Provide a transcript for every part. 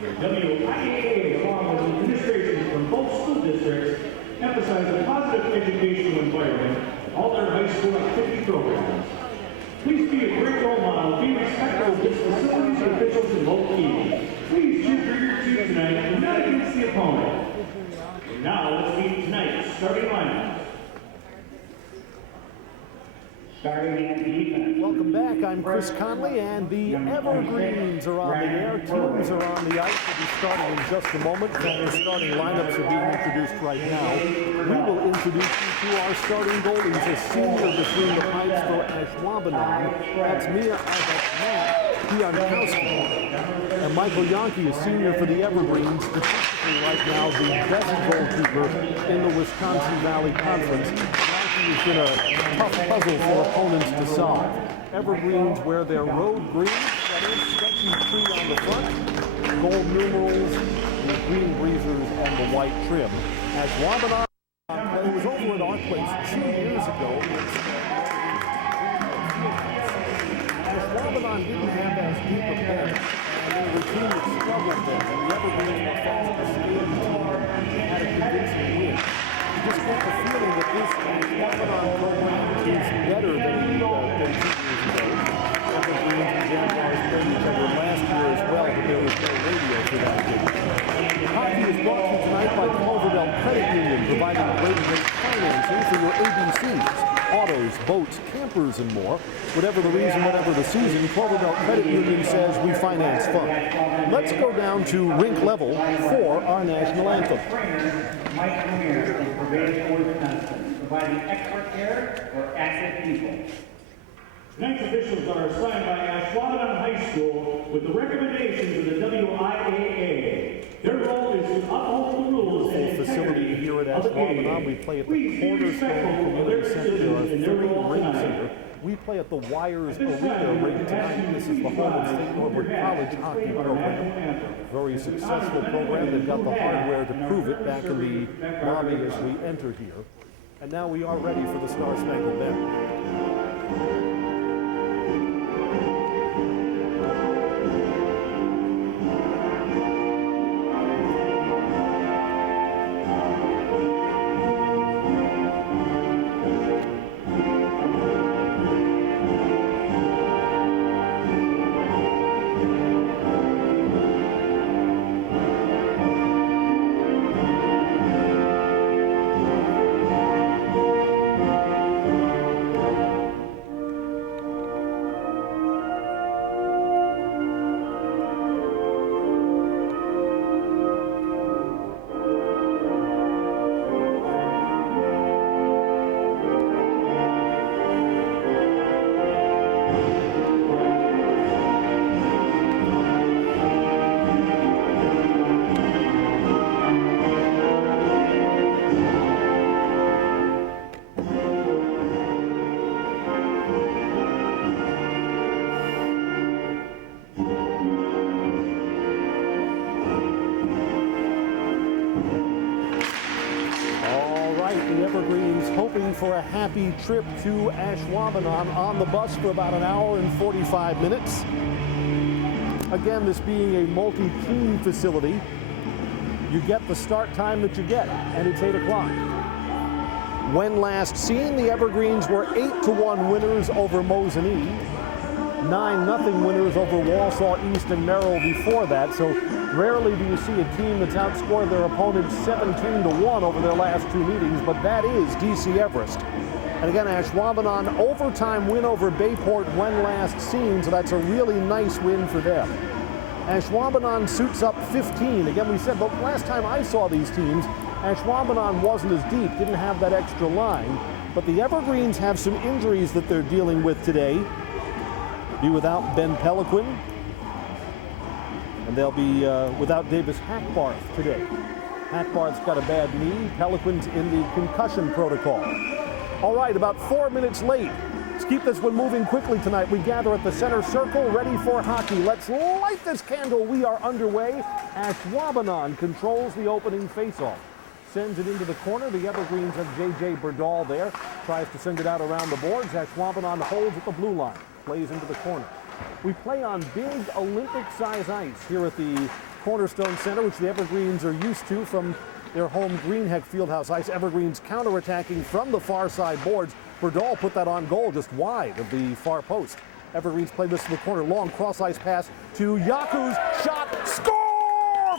WIAA, along with administrations from both school districts, emphasize a positive educational environment in all their high school activity programs. Please be a great role model, be respectful of its facilities, officials, and local teams. Please cheer for your team tonight and not against the opponent. And now let's meet tonight's starting lineup. Welcome back. I'm Chris Conley, and the Evergreens are on the air. Teams are on the ice. We'll be starting in just a moment. The starting lineups are being introduced right now. We will introduce you to our starting goalies. A senior between the pipes for Ashwaubenon. That's Matt Piankowski. And Michael Yankee, a senior for the Evergreens, statistically right now the best goalkeeper in the Wisconsin Valley Conference. It's been a tough puzzle for opponents to solve. Evergreens wear their road green sweaters, sketchy tree on the front, gold numerals, the green breezers, and the white trim. Ashwaubenon, it was over at our place 2 years ago. Ashwaubenon didn't have as deep a bench, and they routinely struggled there. The Evergreens were fast asleep and had a convincing win. Just get the feeling that this Ashwaubenon program is better than 2 years ago. Evergreens and Jaguars played each other last year as well, but there was no radio for that game. Hockey is brought to you tonight by Cloverdale Credit Union, providing great rate financing for your ABCs, autos, boats, campers, and more. Whatever the reason, whatever the season, Cloverdale Credit Union says we finance fun. Let's go down to rink level for our national anthem. Providing expert care for active people. Tonight's officials are assigned by Ashwaubenon High School with the recommendations of the WIAA. Their role is to uphold the rules and facility here at Ashwaubenon. We play at the Cornerstone Community Center. There are 3 rinks here. We play at the Wires Arena rink tonight. This is the home of St. Norbert College hockey program. Very successful program. They've got the hardware to prove it back in the lobby as we enter here. And now we are ready for the Star Spangled Banner. Hoping for a happy trip to Ashwaubenon on the bus for about an hour and 45 minutes. Again, this being a multi-team facility, you get the start time that you get, and it's 8 o'clock. When last seen, the Evergreens were 8-1 winners over Mosinee, 9-0 winners over Walsall East and Merrill before that, so rarely do you see a team that's outscored their opponents 17-1 over their last 2 meetings, but that is DC Everest. And again, Ashwaubenon overtime win over Bayport when last seen, so that's a really nice win for them. Ashwaubenon suits up 15. Again, we said the last time I saw these teams, Ashwaubenon wasn't as deep, didn't have that extra line, but the Evergreens have some injuries that they're dealing with today. Be without Ben Peliquin, and they'll be without Davis Hackbarth today. Hackbarth's got a bad knee. Peliquin's in the concussion protocol. All right, about 4 minutes late. Let's keep this one moving quickly tonight. We gather at the center circle, ready for hockey. Let's light this candle. We are underway. Ashwaubenon controls the opening faceoff. Sends it into the corner. The Evergreens have J.J. Berdahl there. Tries to send it out around the boards. Ashwaubenon holds at the blue line. Plays into the corner. We play on big Olympic-size ice here at the Cornerstone Center, which the Evergreens are used to from their home Greenheck Fieldhouse ice. Evergreens counterattacking from the far side boards. Berdahl put that on goal just wide of the far post. Evergreens play this to the corner. Long cross-ice pass to Yaku's shot. Score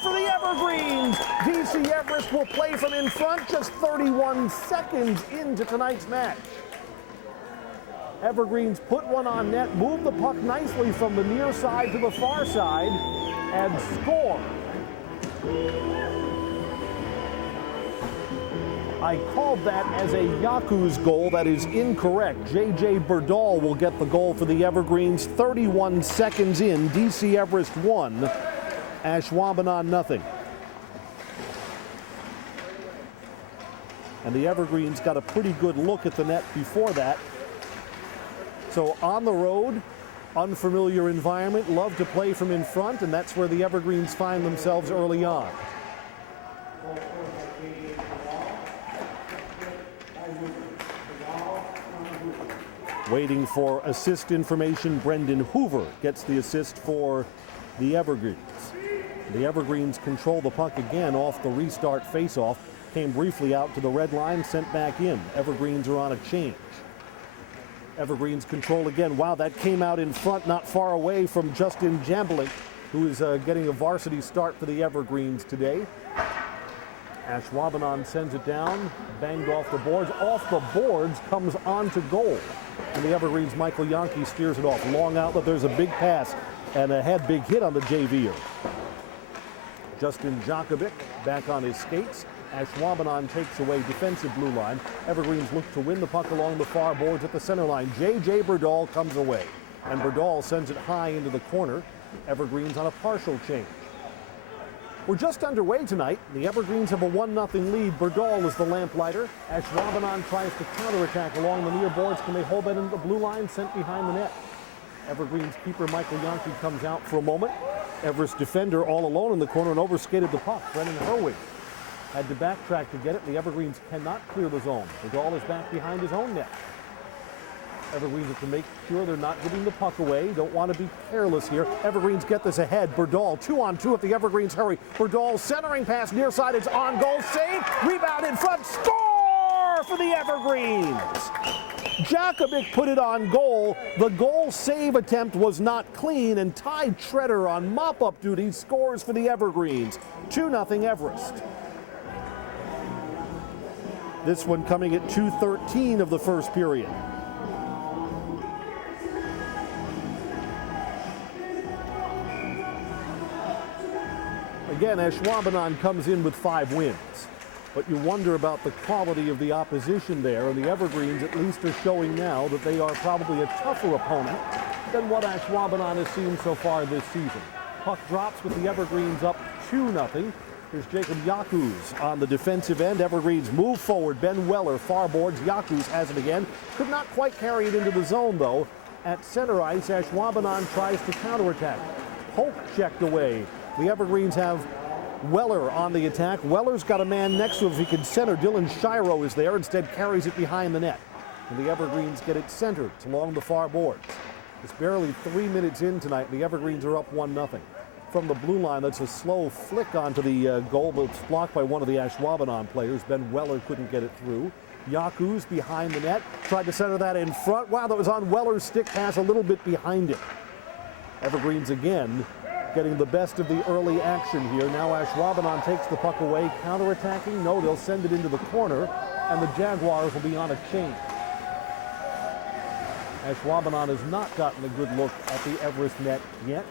for the Evergreens! DC Everest will play from in front just 31 seconds into tonight's match. Evergreens put one on net, move the puck nicely from the near side to the far side, and score. I called that as a Yaku's goal. That is incorrect. J.J. Berdahl will get the goal for the Evergreens. 31 seconds in, DC Everest 1, Ashwaubenon nothing. And the Evergreens got a pretty good look at the net before that. So on the road, unfamiliar environment, love to play from in front, and that's where the Evergreens find themselves early on. Waiting for assist information, Brendan Hoover gets the assist for the Evergreens. The Evergreens control the puck again off the restart faceoff. Came briefly out to the red line, sent back in. Evergreens are on a change. Evergreens control again. Wow, that came out in front, not far away from Justin Jambelik, who is getting a varsity start for the Evergreens today. Ashwaubenon sends it down, banged off the boards. Off the boards comes onto goal. And the Evergreens' Michael Yonke steers it off. Long outlet, there's a big pass and a big hit on the JVer. Justin Jakovic back on his skates. Ashwaubenon takes away defensive blue line. Evergreens look to win the puck along the far boards at the center line. J.J. Berdahl comes away, and Berdahl sends it high into the corner. Evergreens on a partial change. We're just underway tonight. The Evergreens have a 1-0 lead. Berdahl is the lamplighter. Ashwaubenon tries to counterattack along the near boards. Can they hold that into the blue line? Sent behind the net. Evergreens keeper Michael Yonke comes out for a moment. Everest defender all alone in the corner and overskated the puck. Brennan Herwig had to backtrack to get it. The Evergreens cannot clear the zone. Berdahl is back behind his own net. Evergreens have to make sure they're not giving the puck away. Don't want to be careless here. Evergreens get this ahead. Berdahl 2-on-2 if the Evergreens hurry. Berdahl centering pass near side. It's on goal. Save. Rebound in front. Score for the Evergreens. Jakovic put it on goal. The goal save attempt was not clean, and Ty Treader on mop-up duty scores for the Evergreens. 2-0 Everest. This one coming at 2:13 of the first period. Again, Ashwaubenon comes in with 5 wins. But you wonder about the quality of the opposition there, and the Evergreens at least are showing now that they are probably a tougher opponent than what Ashwaubenon has seen so far this season. Puck drops with the Evergreens up 2-0. Here's Jacob Yakus on the defensive end. Evergreens move forward. Ben Weller, far boards. Yakus has it again. Could not quite carry it into the zone, though. At center ice, Ashwaubenon tries to counterattack. Polk checked away. The Evergreens have Weller on the attack. Weller's got a man next to him if he can center. Dylan Shiro is there. Instead carries it behind the net. And the Evergreens get it centered along the far boards. It's barely 3 minutes in tonight. The Evergreens are up 1-0. From the blue line, that's a slow flick onto the goal, but it's blocked by one of the Ashwaubenon players. Ben Weller couldn't get it through. Yaku's behind the net. Tried to center that in front. Wow, that was on Weller's stick pass a little bit behind it. Evergreens again getting the best of the early action here. Now Ashwaubenon takes the puck away, counterattacking. No, they'll send it into the corner, and the Jaguars will be on a change. Ashwaubenon has not gotten a good look at the Everest net yet.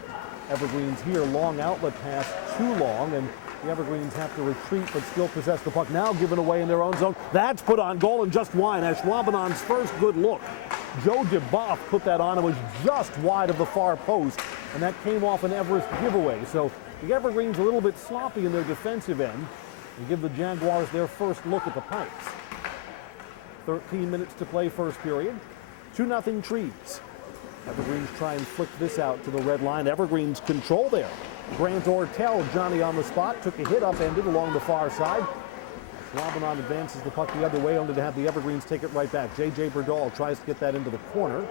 Evergreens here, long outlet pass, too long, and the Evergreens have to retreat but still possess the puck. Now given away in their own zone. That's put on goal and just wide. Ashwaubenon's first good look. Joe DeBoff put that on. It was just wide of the far post, and that came off an Everest giveaway. So the Evergreens a little bit sloppy in their defensive end and give the Jaguars their first look at the pipes. 13 minutes to play first period. 2-0 Trees. Evergreens try and flick this out to the red line. Evergreens control there. Grant Ortel, Johnny on the spot, took a hit upended along the far side. Ashwaubenon advances the puck the other way, only to have the Evergreens take it right back. J.J. Berdahl tries to get that into the corner.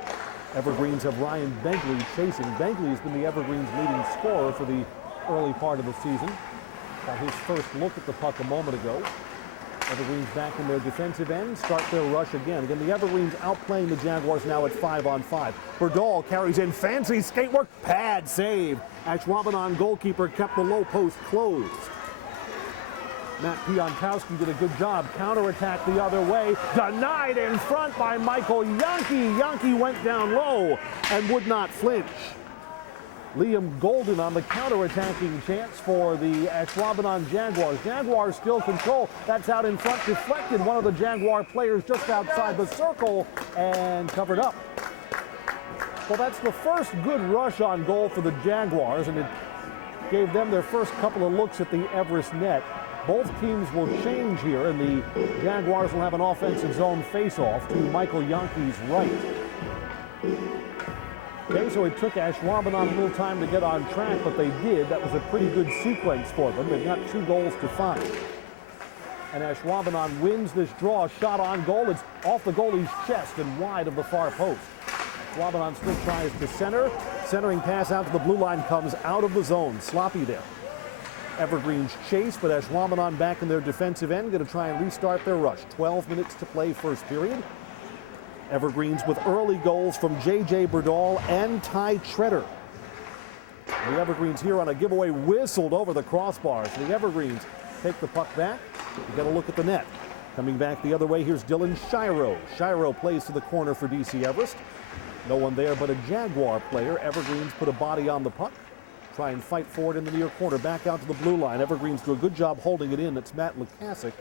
Evergreens have Ryan Begley chasing. Begley has been the Evergreens' leading scorer for the early part of the season. Got his first look at the puck a moment ago. Evergreens back in their defensive end, start their rush again. Again, the Evergreens outplaying the Jaguars now at 5-on-5. Berdahl carries in, fancy skate work, pad save. Ashwaubenon goalkeeper kept the low post closed. Matt Pionkowski did a good job. Counterattack the other way. Denied in front by Michael Yonke. Yonke went down low and would not flinch. Liam Golden on the counterattacking chance for the Ashwaubenon Jaguars. Jaguars still control. That's out in front, deflected. One of the Jaguar players just outside the circle and covered up. Well, that's the first good rush on goal for the Jaguars, and it gave them their first couple of looks at the Everest net. Both teams will change here, and the Jaguars will have an offensive zone face-off to Michael Yonke's right. Okay, so it took Ashwaubenon a little time to get on track, but they did. That was a pretty good sequence for them. They've got 2 goals to find. And Ashwaubenon wins this draw. Shot on goal. It's off the goalie's chest and wide of the far post. Ashwaubenon still tries to center. Centering pass out to the blue line comes out of the zone. Sloppy there. Evergreens chase, but Ashwaubenon back in their defensive end, going to try and restart their rush. 12 minutes to play first period. Evergreens with early goals from J.J. Berdahl and Ty Treader. The Evergreens here on a giveaway whistled over the crossbars. The Evergreens take the puck back. You got to look at the net. Coming back the other way, here's Dylan Shiro. Shiro plays to the corner for DC Everest. No one there but a Jaguar player. Evergreens put a body on the puck. Try and fight for it in the near corner. Back out to the blue line. Evergreens do a good job holding it in. It's Matt Lukasic.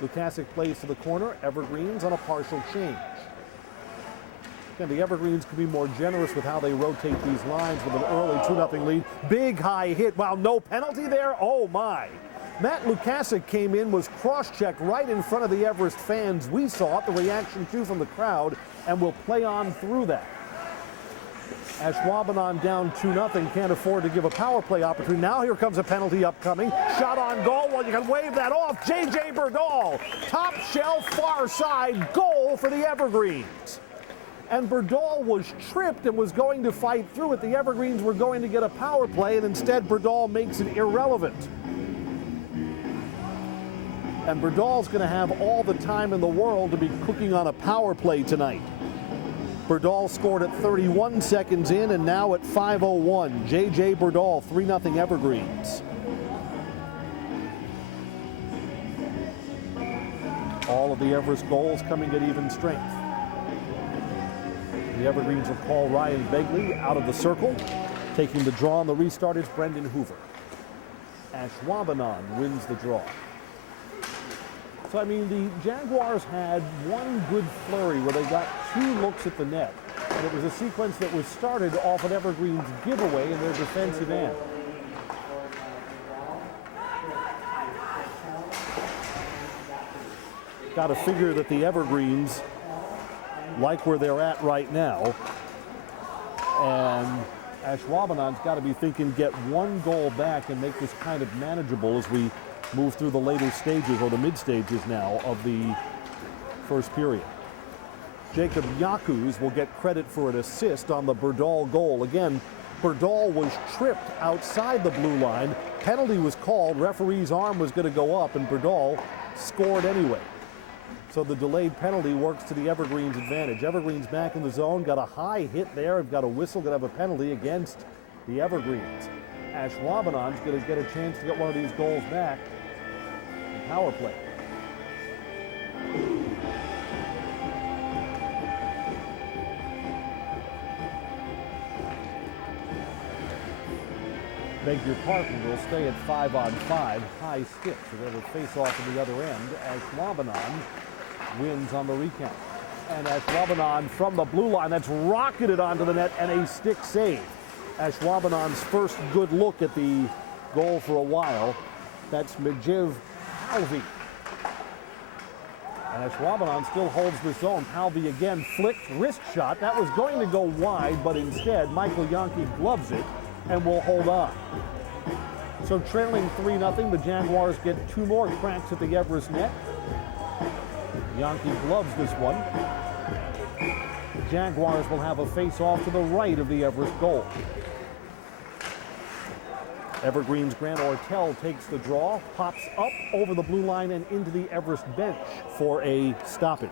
Lukasic plays to the corner. Evergreens on a partial change. And the Evergreens can be more generous with how they rotate these lines with an early 2-0 lead. Big high hit. Wow, no penalty there? Oh, my. Matt Lukasic came in, was cross-checked right in front of the Everest fans. We saw it, the reaction too from the crowd, and will play on through that. Ashwaubenon down 2-0, can't afford to give a power play opportunity. Now here comes a penalty upcoming. Shot on goal. Well, you can wave that off. J.J. Berdahl, top shelf, far side, goal for the Evergreens. And Berdahl was tripped and was going to fight through it. The Evergreens were going to get a power play, and instead Berdahl makes it irrelevant. And Berdahl's going to have all the time in the world to be cooking on a power play tonight. Berdahl scored at 31 seconds in, and now at 5:01. J.J. Berdahl, 3-0 Evergreens. All of the Everest goals coming at even strength. The Evergreens will call Ryan Begley out of the circle. Taking the draw on the restart is Brendan Hoover. Ashwaubenon wins the draw. So, I mean, the Jaguars had one good flurry where they got 2 looks at the net. And it was a sequence that was started off an Evergreens giveaway in their defensive end. Got to figure that the Evergreens like where they're at right now. And Ashwaubenon's got to be thinking get 1 goal back and make this kind of manageable as we move through the later stages, or the mid stages now, of the first period. Jacob Yakus will get credit for an assist on the Berdahl goal. Again, Berdahl was tripped outside the blue line. Penalty was called. Referee's arm was going to go up, and Berdahl scored anyway. So the delayed penalty works to the Evergreens' advantage. Evergreens back in the zone, got a high hit there. Got a whistle, going to have a penalty against the Evergreens. Ashwaubenon's going to get a chance to get one of these goals back. Power play. Beg your pardon, we'll stay at 5-on-5. High stick, so they will face off at the other end. Ashwaubenon wins on the recount. And Ashwaubenon from the blue line, that's rocketed onto the net, and a stick save. Ashwaubenon's first good look at the goal for a while. That's Majev Halvey. And Ashwaubenon still holds the zone. Halvey again flicked, wrist shot. That was going to go wide, but instead Michael Yonke gloves it and will hold on. So trailing 3-0, the Jaguars get 2 more cracks at the Everest net. Yonke gloves this one. Jaguars will have a face-off to the right of the Everest goal. Evergreen's Grant Ortel takes the draw, pops up over the blue line and into the Everest bench for a stoppage.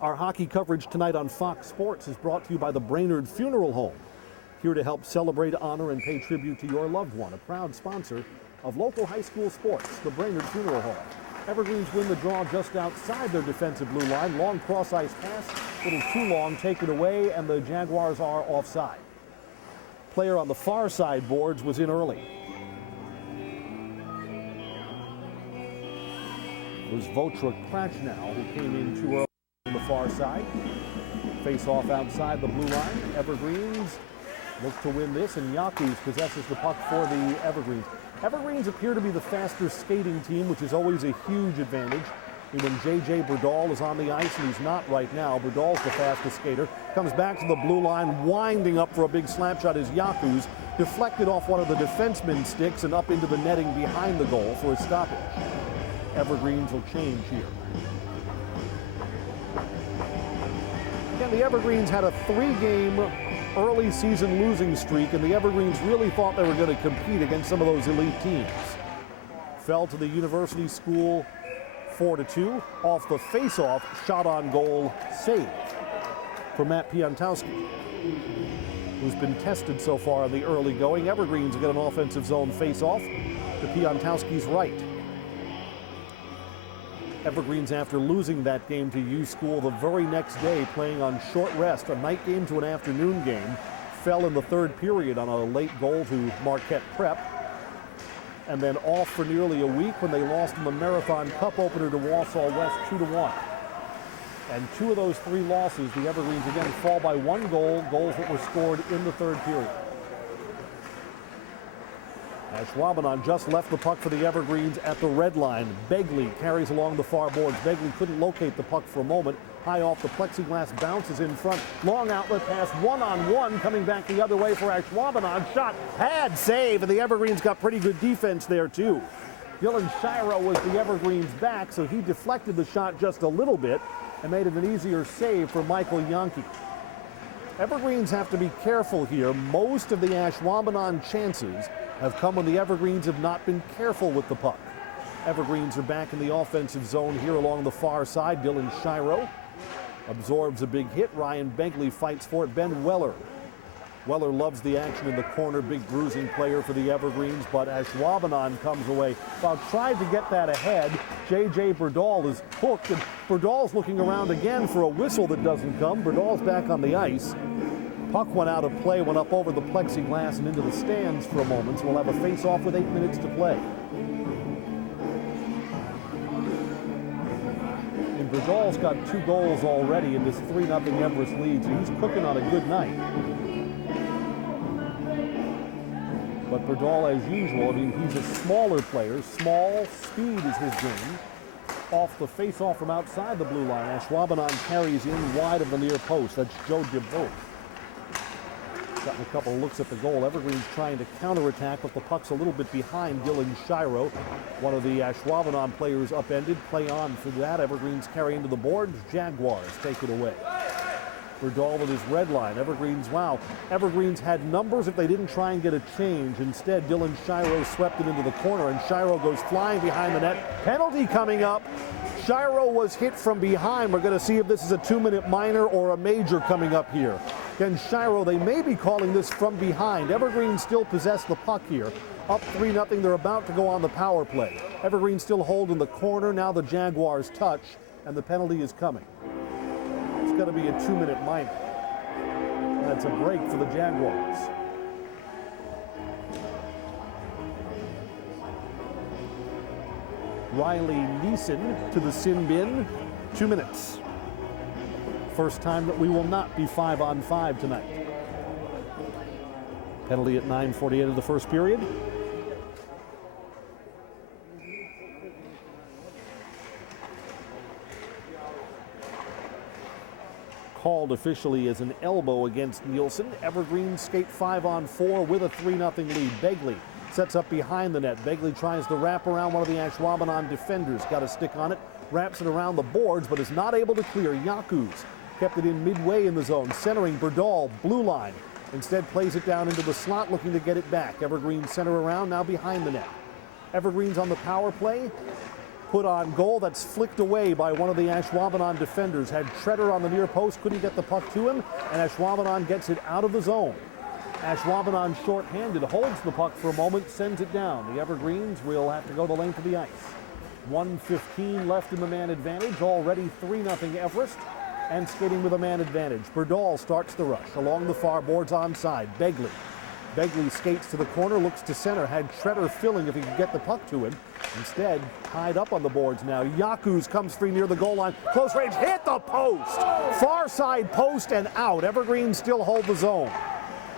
Our hockey coverage tonight on Fox Sports is brought to you by the Brainerd Funeral Home, here to help celebrate, honor, and pay tribute to your loved one, a proud sponsor of local high school sports, the Brainerd Funeral Home. Evergreens win the draw just outside their defensive blue line. Long cross-ice pass, a little too long, taken away, and the Jaguars are offside. Player on the far side boards was in early. It was Votra Krachnow who came in too early on the far side. Face off outside the blue line. Evergreens look to win this, and Yakus possesses the puck for the Evergreens. Evergreens appear to be the faster skating team, which is always a huge advantage. And when J.J. Berdal is on the ice, and he's not right now, Berdal's the fastest skater, comes back to the blue line, winding up for a big slap shot is Yakus, deflected off one of the defenseman's sticks and up into the netting behind the goal for a stoppage. Evergreens will change here. Again, the Evergreens had a 3-game early season losing streak, and the Evergreens really thought they were going to compete against some of those elite teams. Fell to the University School 4-2 off the face-off, shot on goal save for Matt Piantowski, who's been tested so far in the early going. Evergreens get an offensive zone face-off to Piantowski's right. Evergreens, after losing that game to U School the very next day, playing on short rest, a night game to an afternoon game, fell in the third period on a late goal to Marquette Prep, and then off for nearly a week when they lost in the Marathon Cup opener to Wausau West 2-1. And 2 of those 3 losses, the Evergreens again fall by 1 goal, goals that were scored in the third period. Ashwaubenon just left the puck for the Evergreens at the red line. Begley carries along the far boards. Begley couldn't locate the puck for a moment. High off the plexiglass, bounces in front. Long outlet pass, one-on-one, coming back the other way for Ashwaubenon. Shot, pad, save, and the Evergreens got pretty good defense there too. Dylan Shiro was the Evergreens back, so he deflected the shot just a little bit and made it an easier save for Michael Yonke. Evergreens have to be careful here. Most of the Ashwaubenon chances have come when the Evergreens have not been careful with the puck. Evergreens are back in the offensive zone here along the far side. Dylan Shiro absorbs a big hit. Ryan Begley fights for it. Ben Weller. Weller loves the action in the corner. Big bruising player for the Evergreens, but Ashwaubenon comes away. While tried to get that ahead, J.J. Berdal is hooked, and Berdal's looking around again for a whistle that doesn't come. Berdal's back on the ice. Puck went out of play, went up over the plexiglass and into the stands for a moment, so we'll have a face-off with 8 minutes to play. And Berdal's got 2 goals already in this 3-0 Everest lead, so he's cooking on a good night. But Berdal, as usual, I mean, he's a smaller player. Small speed is his game. Off the face-off from outside the blue line, Ashwaubenon carries in wide of the near post. That's Joe DeBoat. Gotten a couple of looks at the goal. Evergreens trying to counterattack, but the puck's a little bit behind Dylan Shiro. One of the Ashwaubenon players upended. Play on for that. Evergreens carry into the boards. Jaguars take it away. Berdal with his red line. Evergreens, wow. Evergreens had numbers if they didn't try and get a change. Instead, Dylan Shiro swept it into the corner, and Shiro goes flying behind the net. Penalty coming up. Shiro was hit from behind. We're going to see if this is a 2-minute minor or a major coming up here. Again, Shiro, they may be calling this from behind. Evergreen still possess the puck here. Up 3-0, they're about to go on the power play. Evergreen still hold in the corner. Now the Jaguars touch, and the penalty is coming. It's going to be a 2-minute minor. That's a break for the Jaguars. Riley Neeson to the sin bin. 2 minutes. First time that we will not be 5-on-5 tonight. Penalty at 9:48 of the first period. Called officially as an elbow against Nielsen. Evergreen skate 5-on-4 with a 3-0 lead. Begley sets up behind the net. Begley tries to wrap around one of the Ashwaubenon defenders. Got a stick on it. Wraps it around the boards, but is not able to clear. Yakus kept it in midway in the zone. Centering, Berdahl, blue line. Instead plays it down into the slot, looking to get it back. Evergreen center around, now behind the net. Evergreen's on the power play. Put on goal, that's flicked away by one of the Ashwaubenon defenders. Had Treader on the near post, couldn't get the puck to him, and Ashwaubenon gets it out of the zone. Ashwaubenon short-handed, holds the puck for a moment, sends it down. The Evergreens will have to go the length of the ice. 1:15 left in the man advantage, already 3-0 Everest, and skating with a man advantage. Berdahl starts the rush, along the far boards onside. Begley. Begley skates to the corner, looks to center, had Treader filling if he could get the puck to him. Instead, tied up on the boards now. Yakus comes free near the goal line. Close range, hit the post! Far side post and out. Evergreen still hold the zone.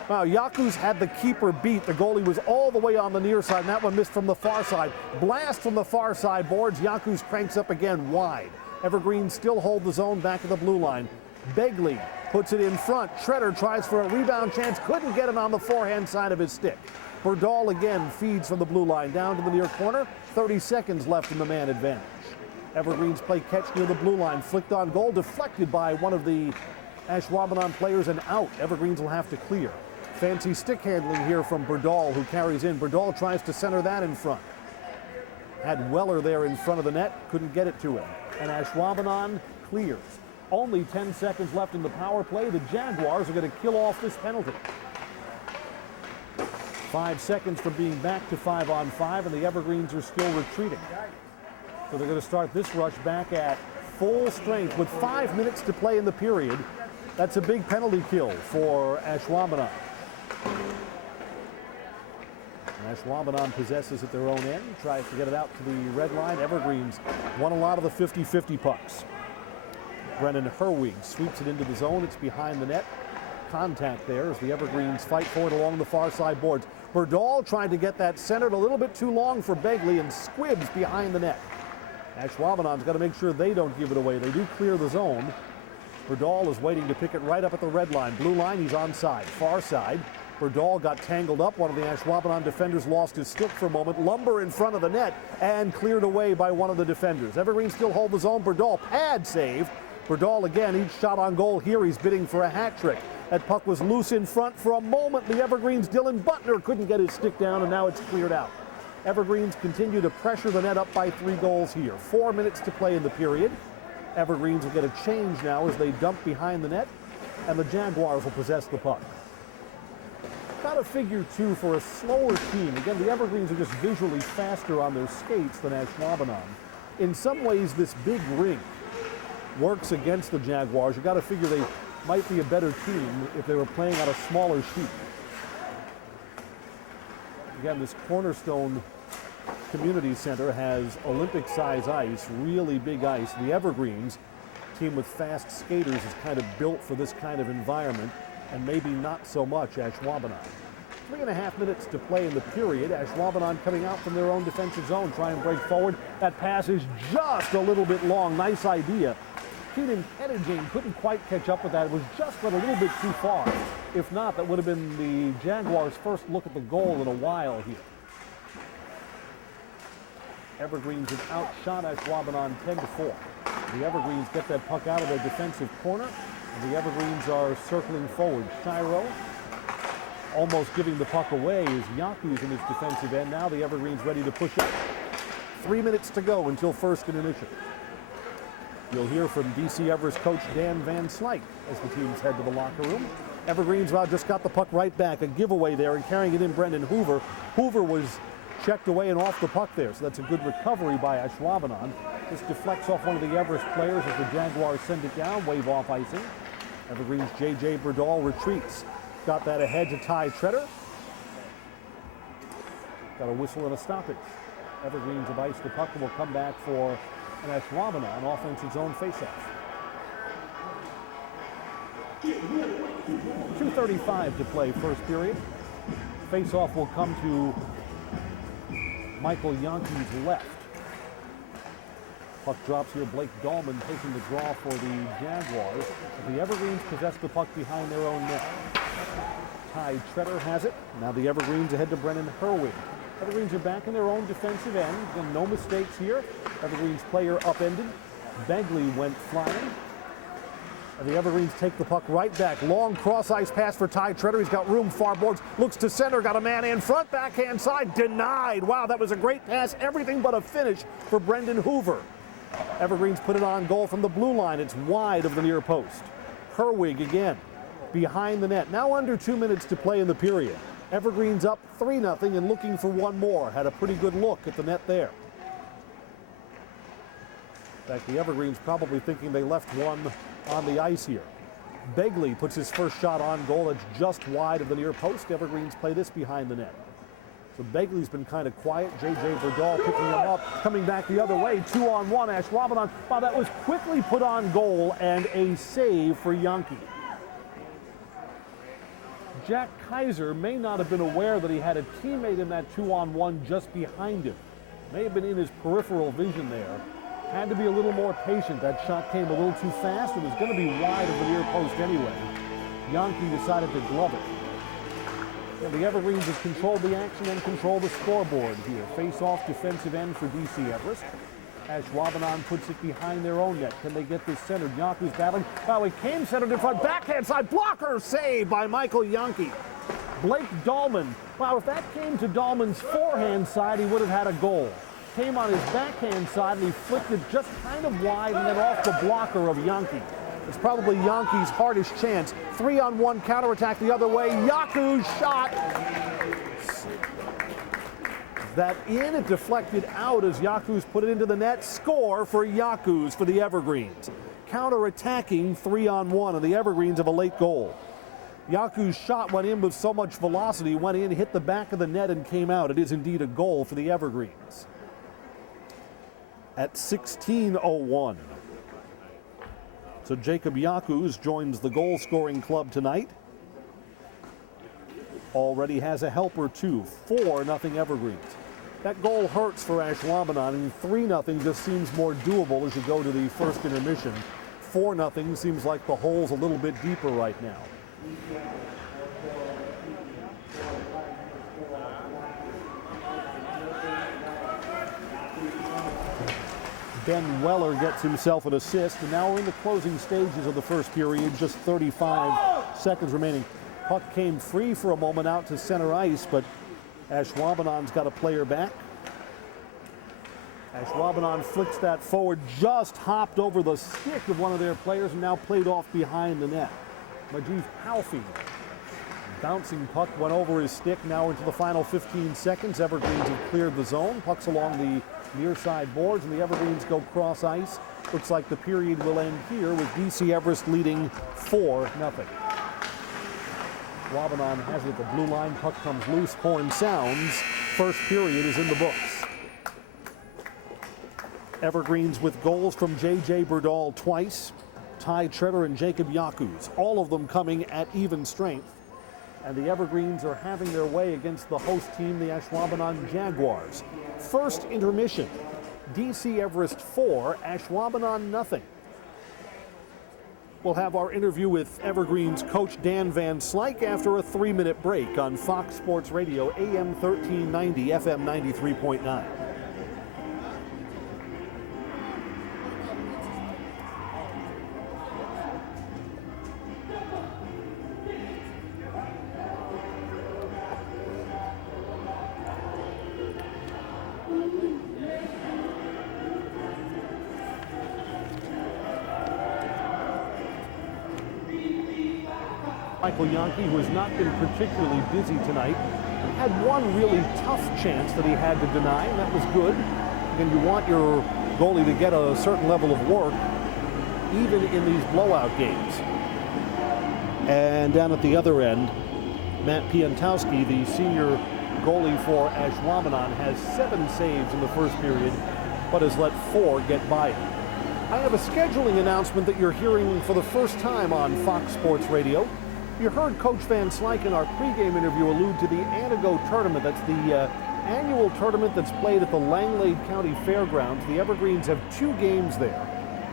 Wow, Yakus had the keeper beat. The goalie was all the way on the near side, and that one missed from the far side. Blast from the far side boards. Yakus cranks up again wide. Evergreen still hold the zone back at the blue line. Begley puts it in front. Treader tries for a rebound chance. Couldn't get it on the forehand side of his stick. Berdahl again feeds from the blue line down to the near corner. 30 seconds left in the man advantage. Evergreens play catch near the blue line. Flicked on goal, deflected by one of the Ashwaubenon players and out. Evergreens will have to clear. Fancy stick handling here from Berdahl, who carries in. Berdahl tries to center that in front. Had Weller there in front of the net, couldn't get it to him. And Ashwaubenon clears. Only 10 seconds left in the power play. The Jaguars are going to kill off this penalty. 5 seconds from being back to 5-on-5, and the Evergreens are still retreating. So they're going to start this rush back at full strength with 5 minutes to play in the period. That's a big penalty kill for Ashwaubenon. Ashwaubenon possesses at their own end, tries to get it out to the red line. Evergreens won a lot of the 50-50 pucks. Brennan Herwig sweeps it into the zone. It's behind the net. Contact there as the Evergreens fight for it along the far side boards. Berdahl trying to get that centered a little bit too long for Begley and squibs behind the net. Ashwaubenon's got to make sure they don't give it away. They do clear the zone. Berdahl is waiting to pick it right up at the red line. Blue line, he's onside. Far side. Berdahl got tangled up. One of the Ashwaubenon defenders lost his stick for a moment. Lumber in front of the net and cleared away by one of the defenders. Evergreen still hold the zone. Berdahl pad save. Berdahl again, each shot on goal here. He's bidding for a hat trick. That puck was loose in front for a moment. The Evergreens' Dylan Butner couldn't get his stick down, and now it's cleared out. Evergreens continue to pressure the net up by 3 goals here. 4 minutes to play in the period. Evergreens will get a change now as they dump behind the net, and the Jaguars will possess the puck. Got a figure, too, for a slower team. Again, the Evergreens are just visually faster on their skates than Ashwaubenon. In some ways, this big rink works against the Jaguars. You got to figure they might be a better team if they were playing on a smaller sheet. Again, this Cornerstone Community Center has Olympic-size ice, really big ice. The Evergreens, team with fast skaters, is kind of built for this kind of environment, and maybe not so much Ashwaubenon. 3.5 minutes to play in the period. Ashwaubenon coming out from their own defensive zone, try and break forward. That pass is just a little bit long. Nice idea. Keenan Kenedjing couldn't quite catch up with that. It was just a little bit too far. If not, that would have been the Jaguars' first look at the goal in a while here. Evergreens have outshot Ashwaubenon 10-4. The Evergreens get that puck out of their defensive corner. And the Evergreens are circling forward. Shiro almost giving the puck away is Yaku's in his defensive end. Now the Evergreens ready to push up. 3 minutes to go until first intermission. You'll hear from DC Everest coach Dan Van Slyke as the teams head to the locker room. Evergreens just got the puck right back. A giveaway there, and carrying it in Brendan Hoover. Hoover was checked away and off the puck there, so that's a good recovery by Ashwaubenon. This deflects off one of the Everest players as the Jaguars send it down, wave off icing. Evergreens' J.J. Berdahl retreats. Got that ahead to Ty Treader. Got a whistle and a stoppage. Evergreens have iced the puck and will come back for an Ashwaubenon offensive zone faceoff. 2:35 to play first period. Faceoff will come to Michael Yankee's left. Puck drops here. Blake Dahlman taking the draw for the Jaguars. The Evergreens possess the puck behind their own net. Ty Treader has it. Now the Evergreens ahead to Brennan Herwig. Evergreens are back in their own defensive end. Again, no mistakes here. Evergreens player upended. Begley went flying. And the Evergreens take the puck right back. Long cross-ice pass for Ty Treader. He's got room, far boards, looks to center, got a man in front, backhand side, denied. Wow, that was a great pass, everything but a finish for Brendan Hoover. Evergreens put it on goal from the blue line. It's wide of the near post. Herwig again, behind the net. Now under 2 minutes to play in the period. Evergreens up 3-0 and looking for one more. Had a pretty good look at the net there. In fact, the Evergreens probably thinking they left one on the ice here. Begley puts his first shot on goal. That's just wide of the near post. Evergreens play this behind the net. So Begley's been kind of quiet. J.J. Verdal picking him up, coming back the other way. 2-on-1, Ashwaubenon. Wow, that was quickly put on goal and a save for Yankee. Jack Kaiser may not have been aware that he had a teammate in that 2-on-1 just behind him. May have been in his peripheral vision there. Had to be a little more patient. That shot came a little too fast. It was going to be wide of the near post anyway. Yankee decided to glove it. And the Evergreens have controlled the action and control the scoreboard here. Face-off defensive end for DC Everest. Ashwaubenon puts it behind their own net. Can they get this centered? Yankee's battling. Well, he came centered in front. Backhand side. Blocker save by Michael Yankee. Blake Dahlman. Wow, if that came to Dahlman's forehand side, he would have had a goal. Came on his backhand side and he flicked it just kind of wide and then off the blocker of Yankee. It's probably Yankee's hardest chance. 3-on-1 counterattack the other way. Yaku's shot. That in, it deflected out as Yaku's put it into the net. Score for Yaku's for the Evergreens. Counterattacking 3-on-1 and the Evergreens have a late goal. Yaku's shot went in with so much velocity, went in, hit the back of the net and came out. It is indeed a goal for the Evergreens. At 16:01. So Jacob Yakus joins the goal-scoring club tonight. Already has a helper too. 4-0 Evergreens. That goal hurts for Ashwaubenon, and 3-0 just seems more doable as you go to the first intermission. 4-0 seems like the hole's a little bit deeper right now. Ben Weller gets himself an assist, and now we're in the closing stages of the first period, just 35 seconds remaining. Puck came free for a moment out to center ice, but Ashwaubenon's got a player back. Ashwaubenon flicks that forward, just hopped over the stick of one of their players, and now played off behind the net. Majid Palfi. Bouncing puck went over his stick, now into the final 15 seconds. Evergreens have cleared the zone. Puck's along the near side boards, and the Evergreens go cross ice. Looks like the period will end here with DC Everest leading 4-0. Ashwaubenon has it at the blue line. Puck comes loose. Horn sounds. First period is in the books. Evergreens with goals from J.J. Berdal twice. Ty Treader and Jacob Yakus. All of them coming at even strength. And the Evergreens are having their way against the host team, the Ashwaubenon Jaguars. First intermission, DC Everest 4, Ashwaubenon 0. We'll have our interview with Evergreens coach Dan Van Slyke after a 3-minute break on Fox Sports Radio, AM 1390, FM 93.9. Michael Yankee, who has not been particularly busy tonight, had one really tough chance that he had to deny, and that was good. And you want your goalie to get a certain level of work, even in these blowout games. And down at the other end, Matt Piantowski, the senior goalie for Ashwaubenon, has 7 saves in the first period, but has let 4 get by him. I have a scheduling announcement that you're hearing for the first time on Fox Sports Radio. You heard Coach Van Slyke in our pregame interview allude to the Antigo tournament. That's the annual tournament that's played at the Langlade County Fairgrounds. The Evergreens have 2 games there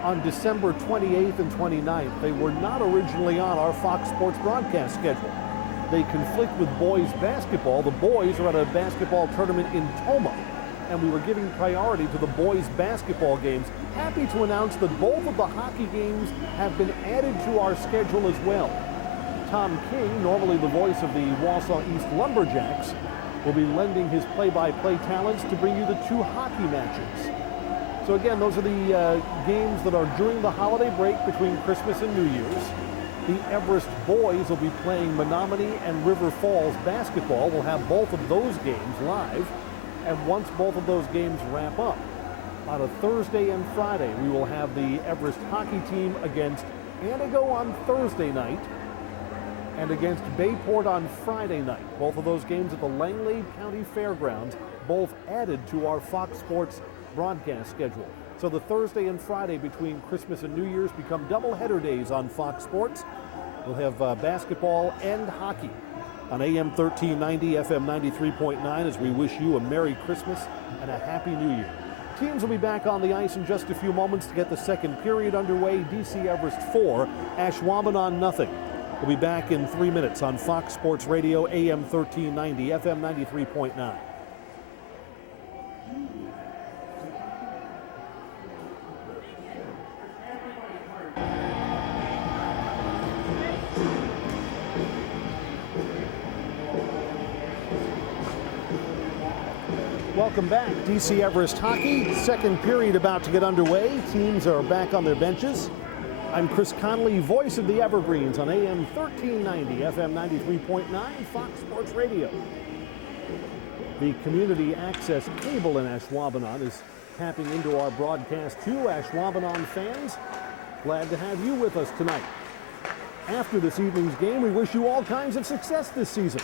on December 28th and 29th. They were not originally on our Fox Sports broadcast schedule. They conflict with boys basketball. The boys are at a basketball tournament in Toma and we were giving priority to the boys' basketball games. Happy to announce that both of the hockey games have been added to our schedule as well. Tom King, normally the voice of the Wausau East Lumberjacks, will be lending his play-by-play talents to bring you the two hockey matches. So again, those are the games that are during the holiday break between Christmas and New Year's. The Everest boys will be playing Menominee and River Falls basketball. We'll have both of those games live. And once both of those games wrap up, on a Thursday and Friday, we will have the Everest hockey team against Antigo on Thursday night and against Bayport on Friday night. Both of those games at the Langley County Fairgrounds, both added to our Fox Sports broadcast schedule. So the Thursday and Friday between Christmas and New Year's become doubleheader days on Fox Sports. We'll have basketball and hockey on AM 1390, FM 93.9 as we wish you a Merry Christmas and a Happy New Year. Teams will be back on the ice in just a few moments to get the second period underway. DC Everest 4, Ashwaubenon nothing. We'll be back in 3 minutes on Fox Sports Radio, AM 1390, FM 93.9. Welcome back. DC Everest hockey, second period about to get underway. Teams are back on their benches. I'm Chris Connolly, voice of the Evergreens on AM 1390, FM 93.9, Fox Sports Radio. The community access cable in Ashwaubenon is tapping into our broadcast too. Ashwaubenon fans, glad to have you with us tonight. After this evening's game, we wish you all kinds of success this season.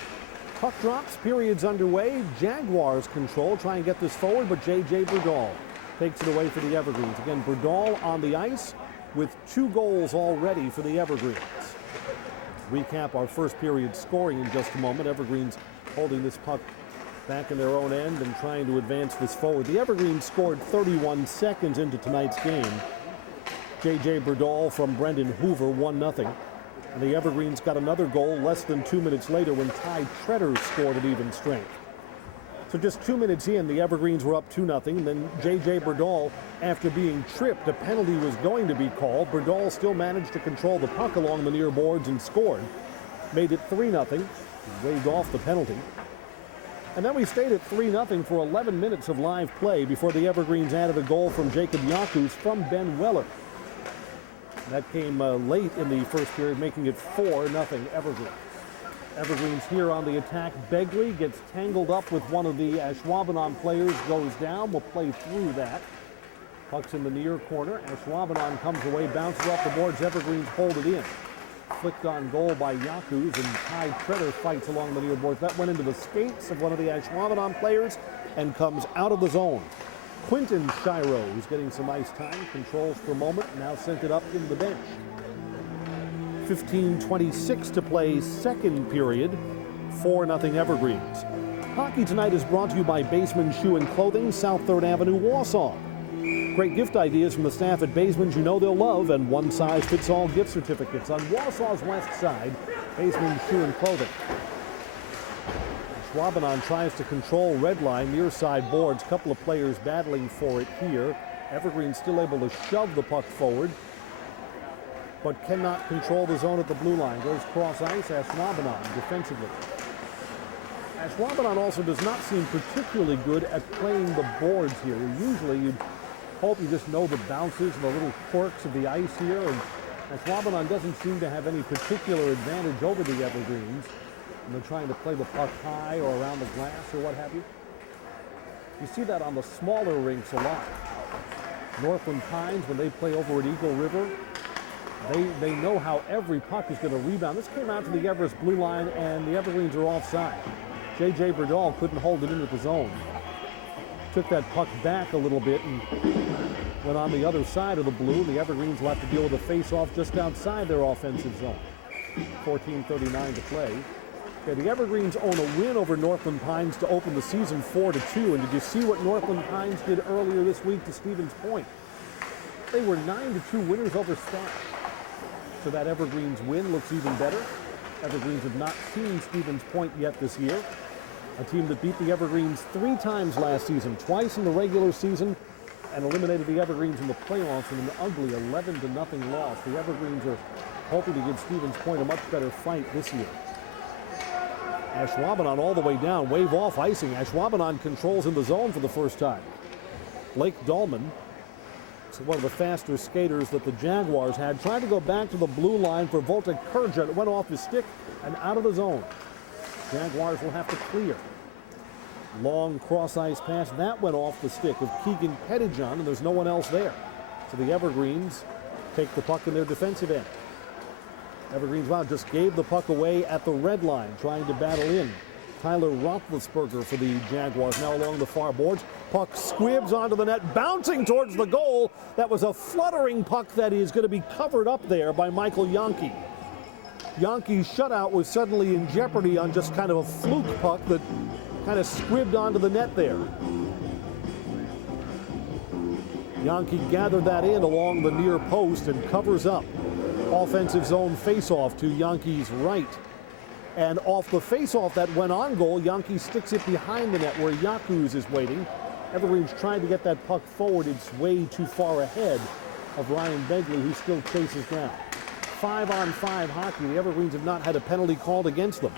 Puck drops, periods underway. Jaguars control, try and get this forward, but J.J. Burdall takes it away for the Evergreens. Again, Burdall on the ice with 2 goals already for the Evergreens. Recap our first period scoring in just a moment. Evergreens holding this puck back in their own end and trying to advance this forward. The Evergreens scored 31 seconds into tonight's game. J.J. Burdall from Brendan Hoover, 1-0. And the Evergreens got another goal less than 2 minutes later when Ty Tretter scored at even strength. So just 2 minutes in, the Evergreens were up 2-0. Then J.J. Burdall, after being tripped, a penalty was going to be called. Burdall still managed to control the puck along the near boards and scored. Made it 3-0, waved off the penalty. And then we stayed at 3-0 for 11 minutes of live play before the Evergreens added a goal from Jacob Yakus from Ben Weller. That came late in the first period, making it 4-0 Evergreens. Evergreens here on the attack. Begley gets tangled up with one of the Ashwaubenon players, goes down. We'll play through that. Puck's in the near corner. Ashwaubenon comes away, bounces off the boards. Evergreens hold it in. Flicked on goal by Yakus, and Ty Tretter fights along the near boards. That went into the skates of one of the Ashwaubenon players and comes out of the zone. Quinton Shiro, who's getting some ice time, controls for a moment, now sent it up into the bench. 15:26 to play second period, 4-0 Evergreens. Hockey tonight is brought to you by Baseman Shoe and Clothing, South 3rd Avenue, Wausau. Great gift ideas from the staff at Baseman's you know they'll love, and one-size-fits-all gift certificates on Wausau's west side. Baseman Shoe and Clothing. Ashwaubenon tries to control red line, near side boards. Couple of players battling for it here. Evergreen still able to shove the puck forward, but cannot control the zone at the blue line. Goes cross ice, Ashwaubenon defensively. Ashwaubenon also does not seem particularly good at playing the boards here. Usually you'd hope you just know the bounces and the little quirks of the ice here, and Ashwaubenon doesn't seem to have any particular advantage over the Evergreens. And they're trying to play the puck high or around the glass or what have you. You see that on the smaller rinks a lot. Northland Pines, when they play over at Eagle River, they know how every puck is going to rebound. This came out to the Everest blue line, and the Evergreens are offside. J.J. Burdall couldn't hold it in with the zone. Took that puck back a little bit and went on the other side of the blue. The Evergreens will have to deal with a face-off just outside their offensive zone. 14:39 to play. Okay, the Evergreens own a win over Northland Pines to open the season 4-2. And did you see what Northland Pines did earlier this week to Stevens Point? They were 9-2 winners over Staff. So that Evergreens win looks even better. Evergreens have not seen Stevens Point yet this year. A team that beat the Evergreens 3 times last season, twice in the regular season, and eliminated the Evergreens in the playoffs in an ugly 11-0 loss. The Evergreens are hoping to give Stevens Point a much better fight this year. Ashwaubenon all the way down, wave off icing. Ashwaubenon controls in the zone for the first time. Blake Dahlman, one of the faster skaters that the Jaguars had, tried to go back to the blue line for Volta Kurja. It went off his stick and out of the zone. Jaguars will have to clear. Long cross-ice pass, that went off the stick of Keegan Pettijohn, and there's no one else there. So the Evergreens take the puck in their defensive end. Evergreens, just gave the puck away at the red line, trying to battle in. Tyler Roethlisberger for the Jaguars, now along the far boards. Puck squibs onto the net, bouncing towards the goal. That was a fluttering puck that is going to be covered up there by Michael Yonke. Yonke's shutout was suddenly in jeopardy on just kind of a fluke puck that kind of squibbed onto the net there. Yonke gathered that in along the near post and covers up. Offensive zone faceoff to Yonke's right. And off the faceoff that went on goal, Yonke sticks it behind the net where Jaguars is waiting. Evergreens trying to get that puck forward. It's way too far ahead of Ryan Begley, who still chases down. 5-on-5 hockey. The Evergreens have not had a penalty called against them.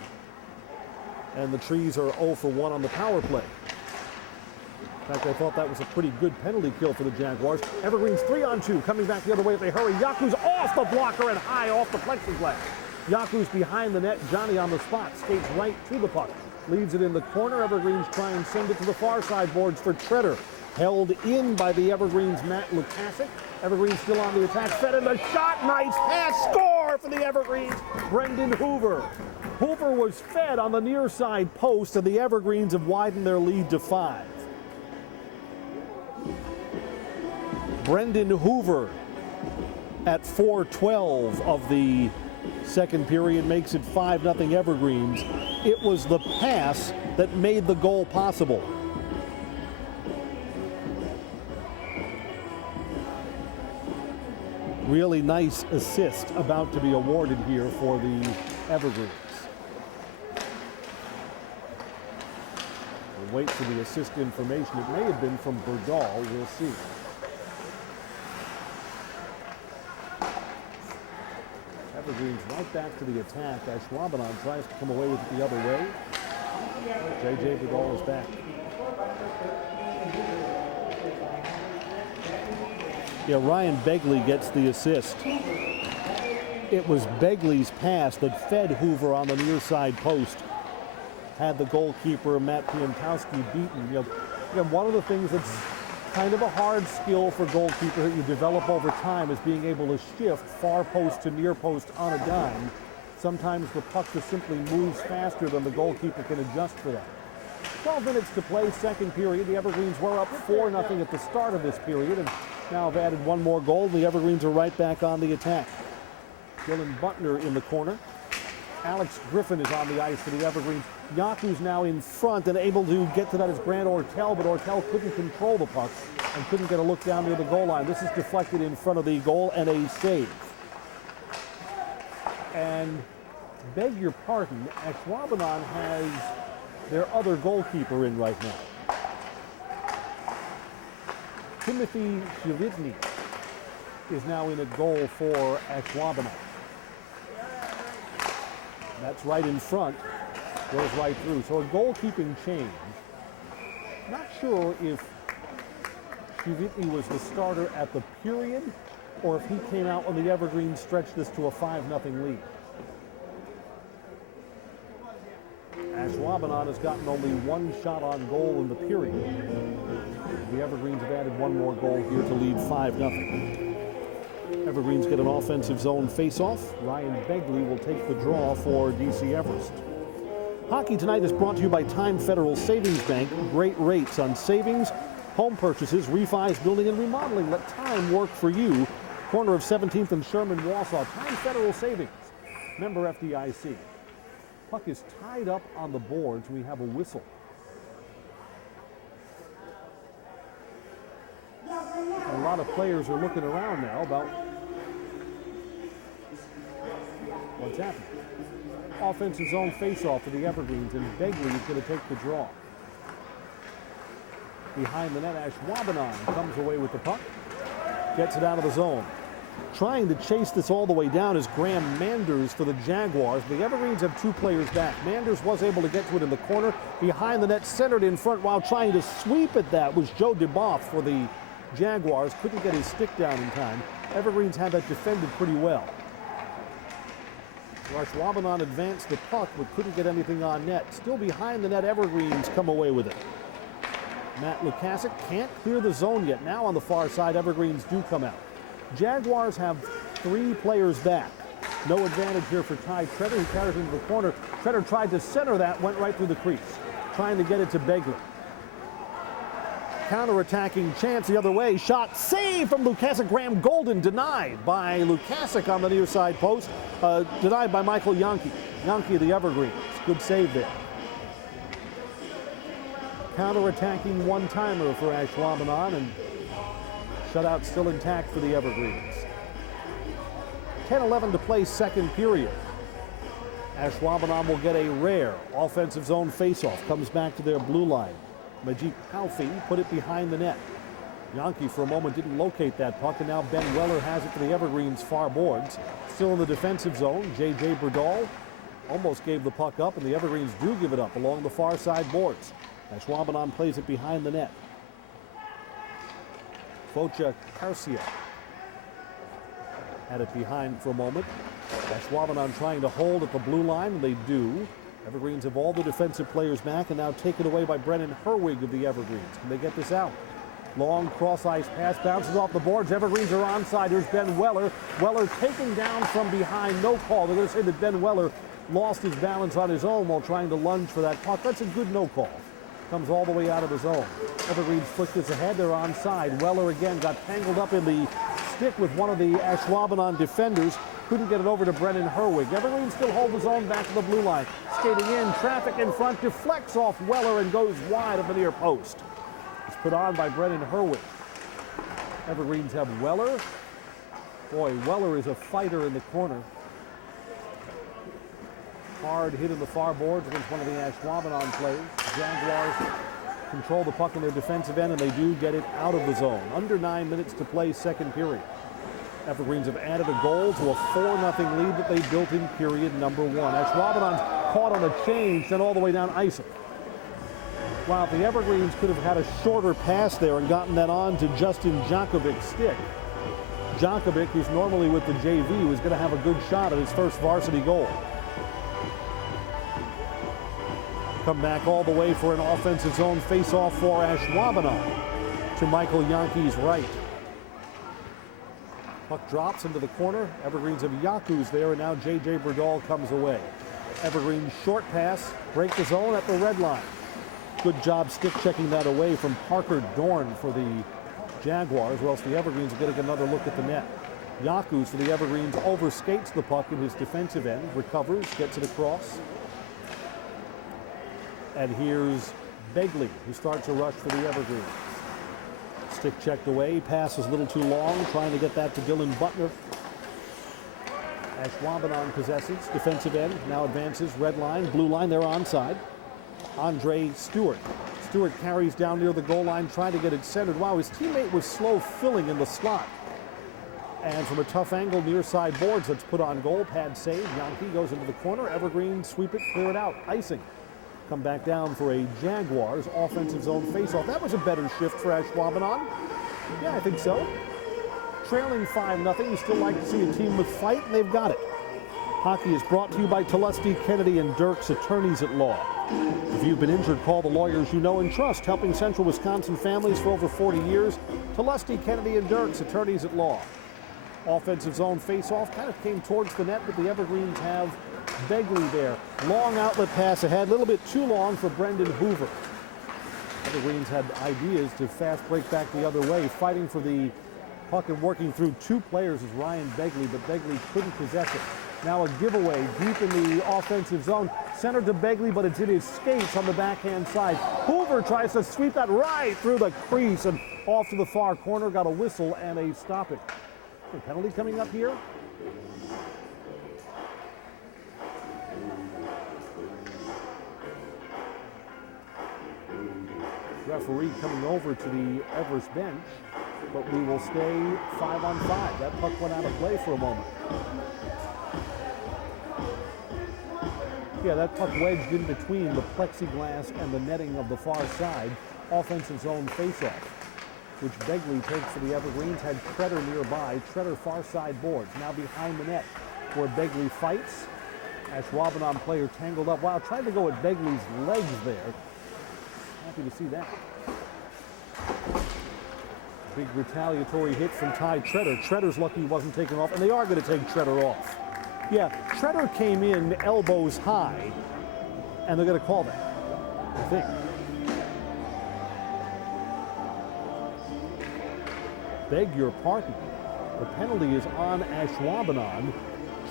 And the Trees are 0 for 1 on the power play. In fact, I thought that was a pretty good penalty kill for the Jaguars. Evergreens 3-on-2, coming back the other way if they hurry. Jaguars off the blocker and high off the plexiglass. Jaguars behind the net. Johnny on the spot, skates right to the puck. Leaves it in the corner. Evergreens try and send it to the far side boards for Treader. Held in by the Evergreens' Matt Lukasic. Evergreens still on the attack. Fed in the shot. Nice pass. Score for the Evergreens. Brendan Hoover. Hoover was fed on the near side post, and the Evergreens have widened their lead to 5. Brendan Hoover at 4:12 of the second period makes it 5-0 Evergreens. It was the pass that made the goal possible. Really nice assist about to be awarded here for the Evergreens. We'll wait for the assist information. It may have been from Berdahl. We'll see. Evergreens right back to the attack. Ashwaubenon tries to come away with it the other way. J.J. Berdahl is back. Yeah, Ryan Begley gets the assist. It was Begley's pass that fed Hoover on the near side post. Had the goalkeeper, Matt Piantowski, beaten. One of the things that's kind of a hard skill for goalkeeper that you develop over time is being able to shift far post to near post on a dime. Sometimes the puck just simply moves faster than the goalkeeper can adjust for that. 12 minutes to play, second period. The Evergreens were up 4-0 at the start of this period and now have added one more goal. The Evergreens are right back on the attack. Dylan Butner in the corner. Alex Griffin is on the ice for the Evergreens. Jaguars now in front and able to get to that is Grant Ortel, but Ortel couldn't control the puck and couldn't get a look down near the goal line. This is deflected in front of the goal and a save. And beg your pardon, Ashwaubenon has their other goalkeeper in right now. Timothy Shivitny is now in a goal for Ashwaubenon. That's right in front, goes right through. So a goalkeeping change. Not sure if Shivitny was the starter at the period or if he came out when the Evergreens stretched this to a 5-0 lead. Ashwaubenon has gotten only one shot on goal in the period. The Evergreens have added one more goal here to lead 5-0. Evergreens get an offensive zone face-off. Ryan Begley will take the draw for DC Everest. Hockey Tonight is brought to you by Time Federal Savings Bank. Great rates on savings, home purchases, refis, building, and remodeling. Let time work for you. Corner of 17th and Sherman, Wausau. Time Federal Savings. Member FDIC. Puck is tied up on the boards. We have a whistle. A lot of players are looking around now about what's happening. offensive zone faceoff for the Evergreens, and Begley is going to take the draw. Behind the net, Ashwaubenon comes away with the puck, gets it out of the zone. Trying to chase this all the way down is Graham Manders for the Jaguars. The Evergreens have two players back. Manders was able to get to it in the corner. Behind the net, centered in front while trying to sweep at that was Joe DeBoff for the Jaguars. Couldn't get his stick down in time. Evergreens had that defended pretty well. Ashwaubenon advanced the puck but couldn't get anything on net. Still behind the net, Evergreens come away with it. Matt Lukasic can't clear the zone yet. Now on the far side, Evergreens do come out. Jaguars have three players back. No advantage here for Ty Treader, who carries into the corner. Treader tried to center that, went right through the crease, trying to get it to Begley. Counter-attacking chance the other way. Shot saved from Lukasic. Graham Golden denied by Lukasic on the near side post. Denied by Michael Yankee. Yankee of the Evergreens. Good save there. Counter-attacking one-timer for Ashwaubenon, and shutout still intact for the Evergreens. 10-11 to play, second period. Ashwaubenon will get a rare offensive zone faceoff. Comes back to their blue line. Majid Palfi put it behind the net. Yankee for a moment didn't locate that puck, and now Ben Weller has it for the Evergreens far boards. Still in the defensive zone, J.J. Berdal almost gave the puck up, and the Evergreens do give it up along the far side boards. Ashwaubenon plays it behind the net. Focha Garcia had it behind for a moment. Ashwaubenon trying to hold at the blue line, and they do. Evergreens have all the defensive players back, and now taken away by Brennan Herwig of the Evergreens. Can they get this out? Long cross-ice pass, bounces off the boards. Evergreens are onside. Here's Ben Weller. Weller taken down from behind. No call. They're going to say that Ben Weller lost his balance on his own while trying to lunge for that puck. That's a good no call. Comes all the way out of the zone. Evergreens flick this ahead. They're onside. Weller again got tangled up in the stick with one of the Ashwaubenon defenders. Couldn't get it over to Brennan Herwig. Evergreens still hold the zone back to the blue line. Skating in, traffic in front, deflects off Weller and goes wide of the near post. It's put on by Brennan Herwig. Evergreens have Weller. Boy, Weller is a fighter in the corner. Hard hit in the far boards against one of the Ashwaubenon players. Jaguars control the puck in their defensive end, and they do get it out of the zone. Under 9 minutes to play, second period. Evergreens have added a goal to a 4-0 lead that they built in period number one. Ashwaubenon's caught on a change, sent all the way down icing. Wow, if the Evergreens could have had a shorter pass there and gotten that on to Justin Djokovic's stick. Djokovic, who's normally with the JV, was going to have a good shot at his first varsity goal. Come back all the way for an offensive zone face-off for Ashwaubenon to Michael Yankee's right. Puck drops into the corner. Evergreens have Yakus there, and now J.J. Berdal comes away. Evergreens short pass, break the zone at the red line. Good job stick checking that away from Parker Dorn for the Jaguars, or else the Evergreens are going to get another look at the net. Yakus for the Evergreens overskates the puck in his defensive end, recovers, gets it across. And here's Begley, who starts a rush for the Evergreens. Stick checked away, pass was a little too long, trying to get that to Dylan Butner. Ashwaubenon possesses, defensive end, now advances, red line, blue line, they're onside. Andre Stewart. Stewart carries down near the goal line, trying to get it centered. Wow, his teammate was slow filling in the slot. And from a tough angle, near side boards, that's put on goal, pad save. Yankee goes into the corner, Evergreen sweep it, clear it out, icing. Come back down for a Jaguars offensive zone faceoff. That was a better shift for Ashwaubenon. Yeah, I think so. Trailing 5-0. You still like to see a team with fight, and they've got it. Hockey is brought to you by Tulesti, Kennedy, and Dirks, attorneys at law. If you've been injured, call the lawyers you know and trust, helping Central Wisconsin families for over 40 years. Tulesti, Kennedy, and Dirks, attorneys at law. Offensive zone face-off kind of came towards the net, but the Evergreens have Begley there. Long outlet pass ahead, a little bit too long for Brendan Hoover. Evergreens had ideas to fast break back the other way. Fighting for the puck and working through two players is Ryan Begley, but Begley couldn't possess it. Now a giveaway deep in the offensive zone. Centered to Begley, but it's in his skates on the backhand side. Hoover tries to sweep that right through the crease and off to the far corner. Got a whistle and a stoppage. A penalty coming up here. Referee coming over to the Everest bench, but we will stay 5-on-5. That puck went out of play for a moment. Yeah, that puck wedged in between the plexiglass and the netting of the far side. Offensive zone faceoff, which Begley takes for the Evergreens. Had Treader nearby. Treader far side boards. Now behind the net where Begley fights. Ashwaubenon player tangled up. Wow, tried to go at Begley's legs there. Happy to see that. Big retaliatory hit from Ty Treader. Treader's lucky he wasn't taken off, and they are going to take Treader off. Yeah, Treader came in elbows high, and they're going to call that, I think. Beg your pardon. The penalty is on Ashwaubenon.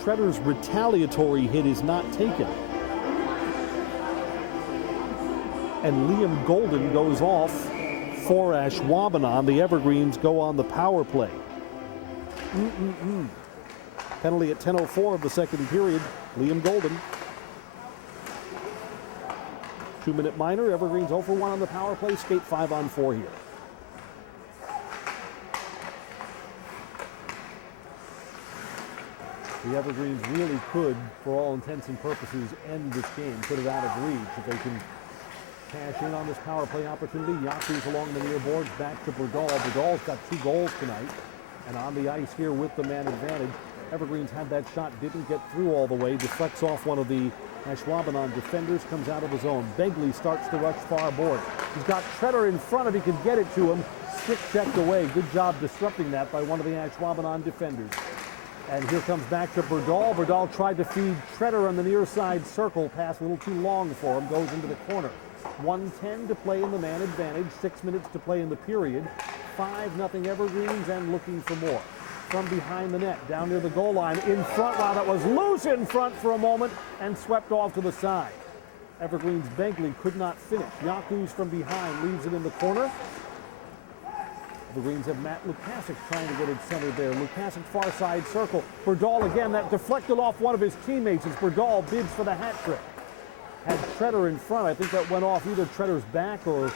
Treader's retaliatory hit is not taken. And Liam Golden goes off for Ashwaubenon. The Evergreens go on the power play. Penalty at 10:04 of the second period. Liam Golden. 2-minute minor. Evergreens 0 for 1 on the power play. Skate 5-on-4 here. The Evergreens really could, for all intents and purposes, end this game, put it out of reach. If they can cash in on this power play opportunity. Yaku's along the near boards, back to Berdahl. Berdahl's got 2 goals tonight, and on the ice here with the man advantage. Evergreens had that shot, didn't get through all the way, deflects off one of the Ashwaubenon defenders, comes out of his own. Begley starts to rush far board. He's got Treader in front if he can get it to him. Stick checked away. Good job disrupting that by one of the Ashwaubenon defenders. And here comes back to Berdahl. Berdahl tried to feed Treader on the near side circle. Pass a little too long for him. Goes into the corner. 1:10 to play in the man advantage. 6 minutes to play in the period. 5-0 Evergreens and looking for more. From behind the net, down near the goal line, in front. Wow, that was loose in front for a moment and swept off to the side. Evergreens Begley could not finish. Yaku's from behind, leaves it in the corner. The Greens have Matt Lukasic trying to get it centered there. Lukasic far side circle. Berdahl again, that deflected off one of his teammates as Berdahl bids for the hat trick. Had Treader in front. I think that went off either Treader's back or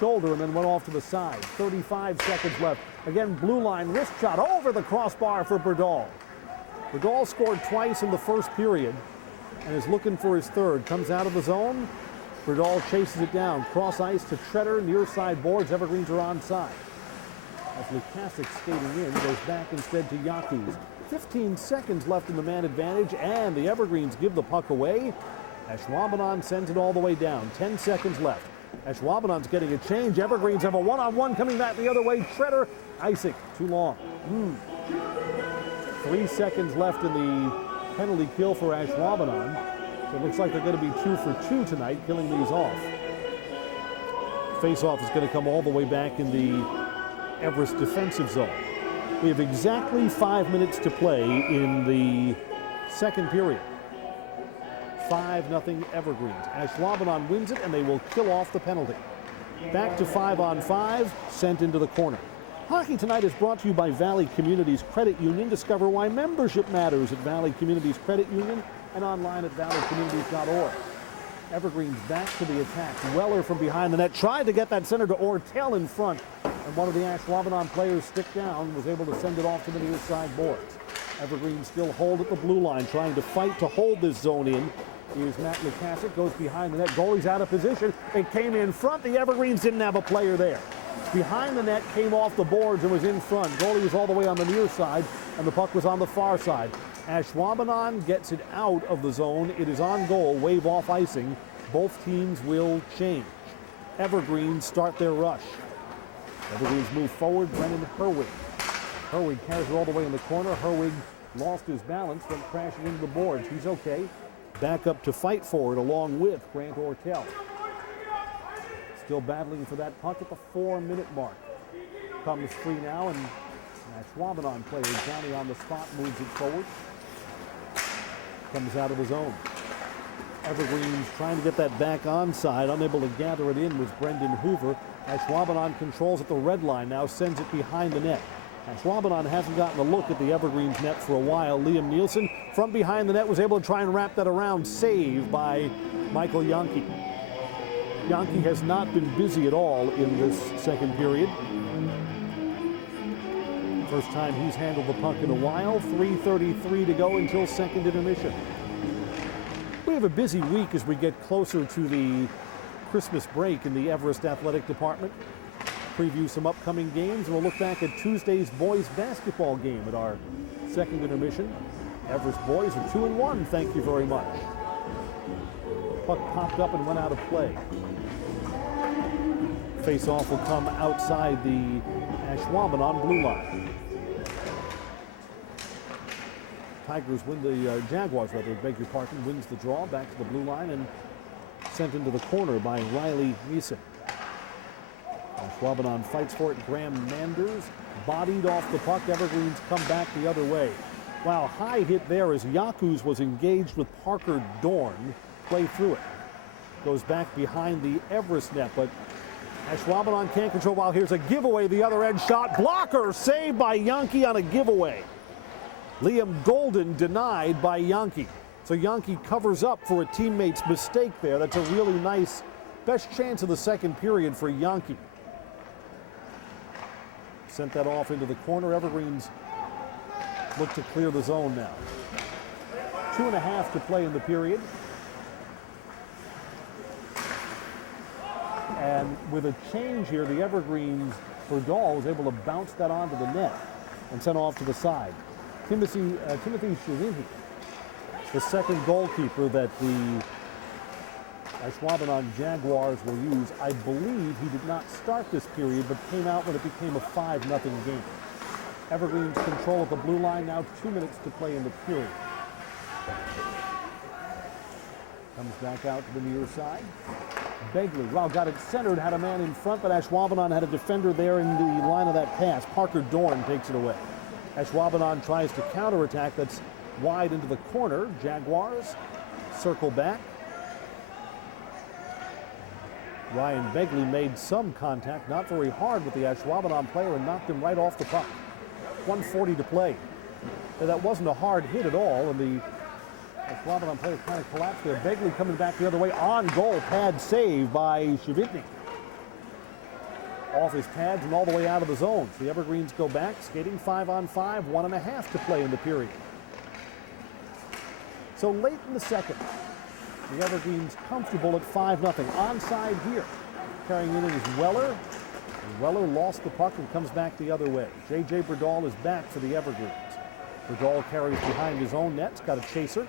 shoulder and then went off to the side. 35 seconds left. Again, blue line wrist shot over the crossbar for Berdahl. Berdahl scored twice in the first period and is looking for his third. Comes out of the zone. Berdahl chases it down. Cross ice to Treader, near side boards. Evergreens are onside. As Lukasic skating in, goes back instead to Yaku's. 15 seconds left in the man advantage, and the Evergreens give the puck away. Ashwaubenon sends it all the way down. 10 seconds left. Ashwaubenon's getting a change. Evergreens have a one-on-one coming back the other way. Treader, icing, too long. 3 seconds left in the penalty kill for Ashwaubenon. So it looks like they're going to be 2 for 2 tonight, killing these off. Face-off is going to come all the way back in the Everest defensive zone. We have exactly 5 minutes to play in the second period. 5-0 Evergreens. Ashwaubenon wins it and they will kill off the penalty. Back to 5-on-5, sent into the corner. Hockey Tonight is brought to you by Valley Communities Credit Union. Discover why membership matters at Valley Communities Credit Union and online at valleycommunities.org. Evergreens back to the attack. Weller from behind the net tried to get that center to Ortel in front, and one of the Ashwaubenon players stick down, was able to send it off to the near side boards. Evergreens still hold at the blue line, trying to fight to hold this zone in. Here's Matt Lukasic, goes behind the net. Goalie's out of position. It came in front. The Evergreens didn't have a player there. Behind the net, came off the boards and was in front. Goalie was all the way on the near side, and the puck was on the far side. Ashwaubenon gets it out of the zone. It is on goal, wave off icing. Both teams will change. Evergreens start their rush. Evergreens move forward. Brendan Herwig. Herwig carries it all the way in the corner. Herwig lost his balance, went crashing into the boards. He's okay. Back up to fight for it along with Grant Ortel. Still battling for that puck at the 4-minute mark. Comes free now, and Ashwaubenon player Johnny on the spot moves it forward. Comes out of his own. Evergreens trying to get that back onside. Unable to gather it in was Brendan Hoover. Ashwaubenon controls at the red line, now sends it behind the net. Ashwaubenon hasn't gotten a look at the Evergreens net for a while. Liam Nielsen from behind the net was able to try and wrap that around. Save by Michael Yonke. Yankee has not been busy at all in this second period. First time he's handled the puck in a while. 3:33 to go until second intermission. We have a busy week as we get closer to the Christmas break in the Everest Athletic Department. Preview some upcoming games. We'll look back at Tuesday's boys basketball game at our second intermission. Everest boys are 2-1, thank you very much. Puck popped up and went out of play. Face-off will come outside the Ashwaubenon blue line. Tigers win the Jaguars, rather, beg your pardon, wins the draw back to the blue line and sent into the corner by Riley Neeson. Ashwaubenon fights for it. Graham Manders bodied off the puck. Evergreens come back the other way. Wow, high hit there as Jaguars was engaged with Parker Dorn. Play through it. Goes back behind the Everest net, but Ashwaubenon can't control. Wow, here's a giveaway. The other end shot. Blocker saved by Yankee on a giveaway. Liam Golden denied by Yankee. So Yankee covers up for a teammate's mistake there. That's a really nice, best chance of the second period for Yankee. Sent that off into the corner. Evergreens look to clear the zone now. 2.5 to play in the period. And with a change here, the Evergreens, Berdahl was able to bounce that onto the net and sent off to the side. Timothy Shivini, the second goalkeeper that the Ashwaubenon Jaguars will use. I believe he did not start this period, but came out when it became a 5-0 game. Evergreens control at the blue line, now 2 minutes to play in the period. Comes back out to the near side. Begley, wow, got it centered, had a man in front, but Ashwaubenon had a defender there in the line of that pass. Parker Dorn takes it away. Ashwaubenon tries to counterattack. That's wide into the corner. Jaguars circle back. Ryan Begley made some contact, not very hard with the Ashwaubenon player, and knocked him right off the puck. 1:40 to play. Now, that wasn't a hard hit at all, and the Ashwaubenon player kind of collapsed there. Begley coming back the other way, on goal, pad save by Shivitny. Off his pads and all the way out of the zone. So the Evergreens go back, skating 5-on-5, 1.5 to play in the period. So late in the second, the Evergreens comfortable at 5-0. Onside here. Carrying it in is Weller. And Weller lost the puck and comes back the other way. J.J. Berdahl is back for the Evergreens. Berdahl carries behind his own net, got a chaser.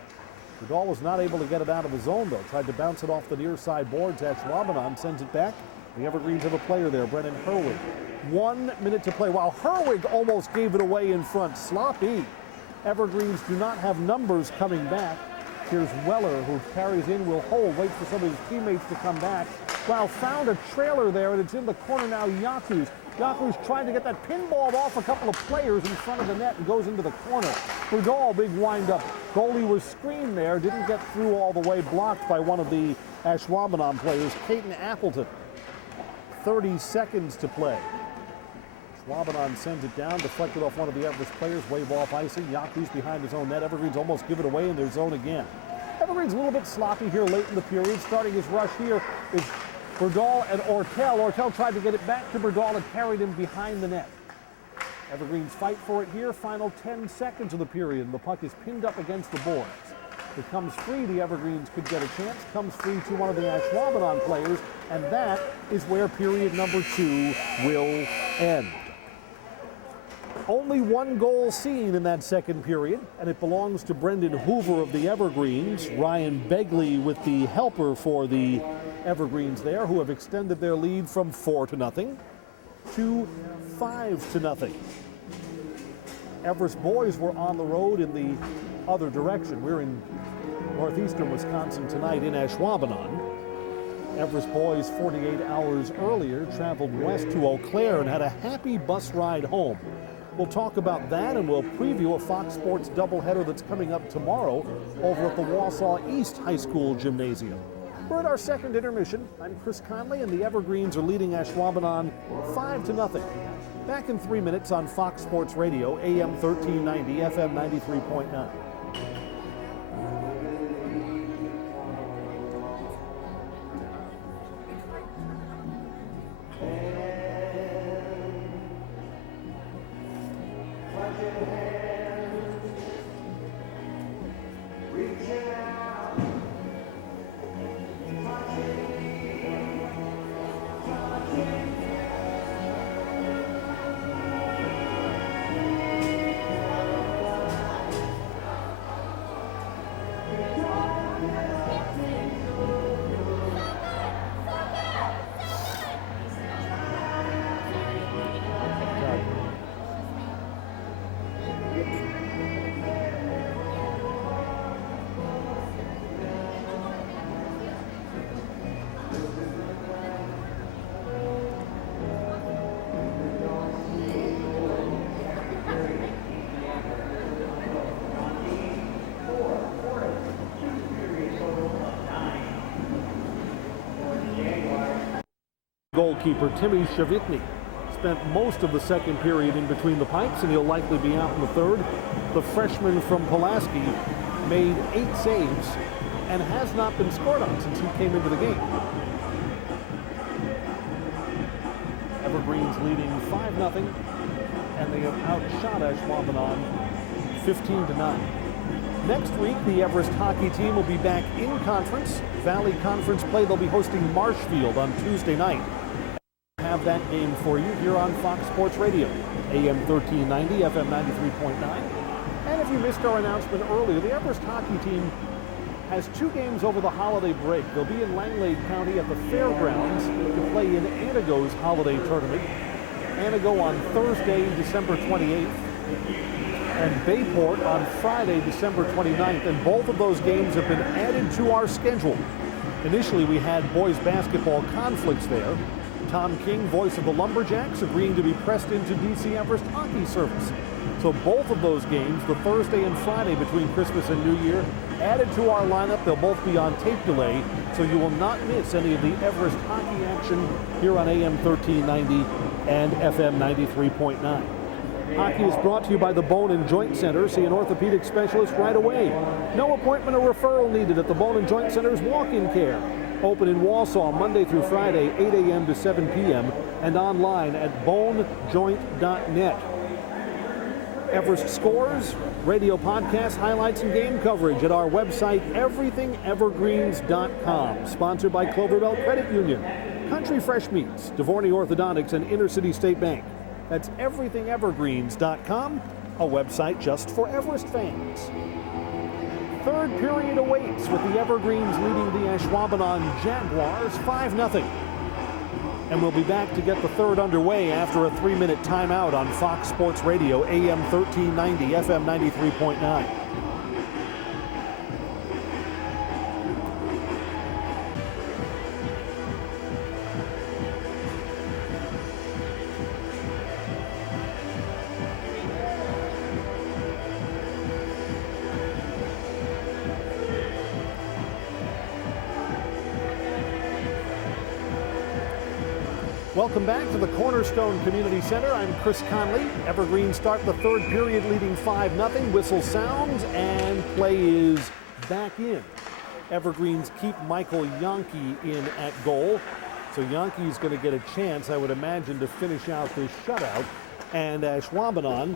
Berdahl was not able to get it out of the zone, though. Tried to bounce it off the near side boards. Ashwaubenon sends it back. The Evergreens have a player there, Brennan Herwig. 1 minute to play. Wow, Herwig almost gave it away in front. Sloppy. Evergreens do not have numbers coming back. Here's Weller, who carries in, will hold, waits for some of his teammates to come back. Wow, found a trailer there, and it's in the corner now. Yaku's trying to get that pinball off a couple of players in front of the net and goes into the corner. Berdahl, big wind-up. Goalie was screened there, didn't get through all the way, blocked by one of the Ashwaubenon players, Caden Appleton. 30 seconds to play. Ashwaubenon sends it down, deflected off one of the Everest players, wave off icing. Yaku's behind his own net. Evergreens almost give it away in their zone again. Evergreens a little bit sloppy here late in the period. Starting his rush here is Berdahl and Ortel. Ortel tried to get it back to Berdahl and carried him behind the net. Evergreens fight for it here. Final 10 seconds of the period, and the puck is pinned up against the boards. If it comes free, the Evergreens could get a chance. Comes free to one of the Ashwaubenon players, and that is where period number 2 will end. Only one goal seen in that second period, and it belongs to Brendan Hoover of the Evergreens. Ryan Begley with the helper for the Evergreens there, who have extended their lead from 4-0 to 5-0. Everest boys were on the road in the other direction. We're in northeastern Wisconsin tonight in Ashwaubenon. Everest boys 48 hours earlier traveled west to Eau Claire and had a happy bus ride home. We'll talk about that, and we'll preview a Fox Sports doubleheader that's coming up tomorrow over at the Wausau East High School Gymnasium. We're at our second intermission. I'm Chris Conley, and the Evergreens are leading Ashwaubenon 5-0. Back in 3 minutes on Fox Sports Radio, AM 1390, FM 93.9. goalkeeper Timmy Shavitny spent most of the second period in between the pipes, and he'll likely be out in the third. The freshman from Pulaski made 8 saves and has not been scored on since he came into the game. Evergreen's leading 5-0, and they have outshot Ashwaubenon 15-9. Next week, the Everest hockey team will be back in conference. Valley Conference play. They'll be hosting Marshfield on Tuesday night. Have that game for you here on Fox Sports Radio, AM 1390, FM 93.9. And if you missed our announcement earlier, the Everest hockey team has 2 games over the holiday break. They'll be in Langlade County at the Fairgrounds to play in Anago's holiday tournament. Anago on Thursday, December 28th, and Bayport on Friday, December 29th. And both of those games have been added to our schedule. Initially, we had boys basketball conflicts there. Tom King, voice of the Lumberjacks, agreeing to be pressed into DC Everest hockey service. So both of those games, the Thursday and Friday between Christmas and New Year, added to our lineup. They'll both be on tape delay, so you will not miss any of the Everest hockey action here on AM 1390 and FM 93.9. Hockey is brought to you by the Bone and Joint Center. See an orthopedic specialist right away. No appointment or referral needed at the Bone and Joint Center's walk-in care. Open in Wausau Monday through Friday, 8 a.m. to 7 p.m. and online at bonejoint.net. Everest scores, radio podcasts, highlights, and game coverage at our website, everythingevergreens.com. Sponsored by Cloverville Credit Union, Country Fresh Meats, Devorney Orthodontics, and Inner City State Bank. That's everythingevergreens.com, a website just for Everest fans. Third period awaits with the Evergreens leading the Ashwaubenon Jaguars 5-0. And we'll be back to get the third underway after a 3-minute timeout on Fox Sports Radio, AM 1390, FM 93.9. Welcome back to the Cornerstone Community Center. I'm Chris Conley. Evergreen start the third period leading 5-0. Whistle sounds and play is back in. Evergreens keep Michael Yonke in at goal. So Yonke's going to get a chance, I would imagine, to finish out this shutout. And Ashwaubenon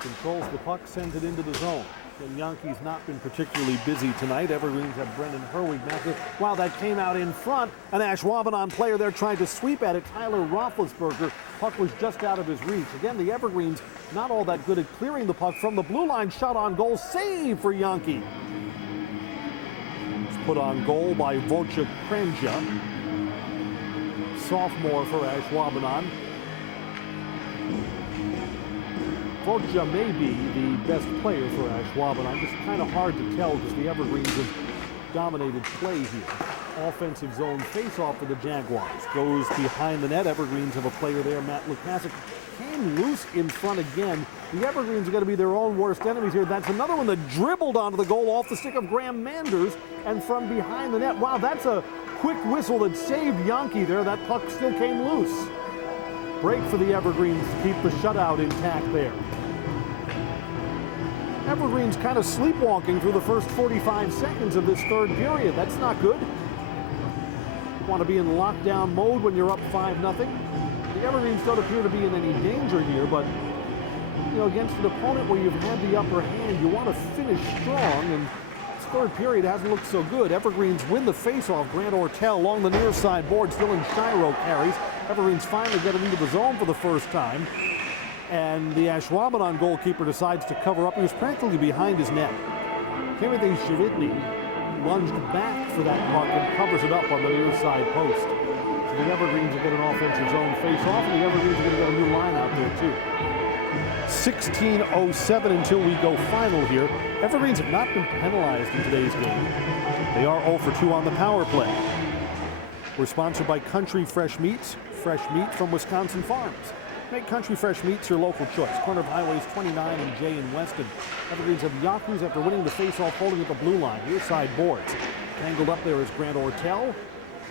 controls the puck, sends it into the zone. And Yonke's not been particularly busy tonight. Evergreens have Brendan Herwig now. Wow, that came out in front. An Ashwaubenon player there tried to sweep at it. Tyler Roethlisberger. Puck was just out of his reach. Again, the Evergreens not all that good at clearing the puck from the blue line. Shot on goal. Save for Yonke. It's put on goal by Wojciech Krenja, sophomore for Ashwaubenon. Wojciech may be the best player for Ashwaubenon. Just kind of hard to tell because the Evergreens have dominated play here. Offensive zone face-off for the Jaguars. Goes behind the net. Evergreens have a player there, Matt Lukasic. Came loose in front again. The Evergreens are going to be their own worst enemies here. That's another one that dribbled onto the goal off the stick of Graham Manders and from behind the net. Wow, that's a quick whistle that saved Yonke there. That puck still came loose. Break for the Evergreens to keep the shutout intact there. Evergreens kind of sleepwalking through the first 45 seconds of this third period. That's not good. You want to be in lockdown mode when you're up 5-0. The Evergreens don't appear to be in any danger here, but you know, against an opponent where you've had the upper hand, you want to finish strong, and this third period hasn't looked so good. Evergreens win the faceoff. Grant Ortel along the near side boards. Dylan Shiro carries. Evergreens finally get it into the zone for the first time. And the Ashwaubenon goalkeeper decides to cover up. He was practically behind his net. Timothy Shavitny lunged back for that puck and covers it up on the near side post. So the Evergreens will get an offensive zone face-off, and the Evergreens are going to get a new line out there too. 16:07 until we go final here. Evergreens have not been penalized in today's game. They are 0 for 2 on the power play. We're sponsored by Country Fresh Meats, fresh meat from Wisconsin farms. Make Country Fresh Meats your local choice. Corner of Highways 29 and J in Weston. Evergreens have Yaku's after winning the face-off, holding at the blue line. Near side boards. Tangled up there is Grant Ortel.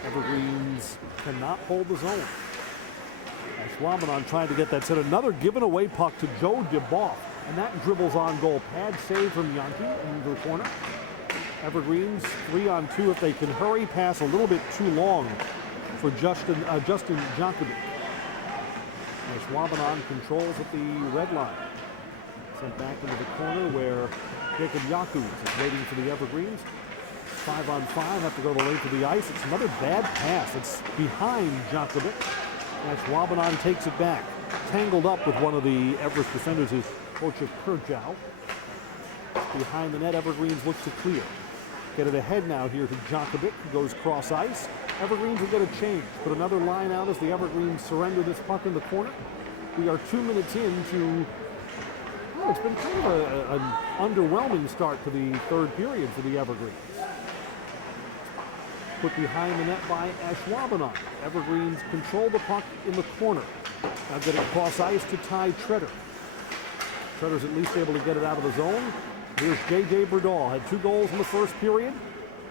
Evergreens cannot hold the zone. Ashwaubenon trying to get that set. Another given away puck to Joe DeBoff. And that dribbles on goal. Pad save from Yankee into the corner. Evergreens 3-on-2 if they can hurry. Pass a little bit too long for Justin Jankovic. Ashwaubenon controls at the red line. Sent back into the corner where Jacob Yakus is waiting for the Evergreens. 5-on-5, have to go the length of the ice. It's another bad pass. It's behind Jankovic. Ashwaubenon takes it back. Tangled up with one of the Everest defenders is Kocha Kurjow. Behind the net, Evergreens looks to clear. Get it ahead now here to Jankovic, who goes cross ice. Evergreens will get a change. Put another line out as the Evergreens surrender this puck in the corner. We are 2 minutes into, it's been kind of an underwhelming start to the third period for the Evergreens. Put behind the net by Ashwaubenon. Evergreens control the puck in the corner. Now get it cross ice to Ty Treader. Treader's at least able to get it out of the zone. Here's J.J. Berdahl. Had 2 goals in the first period.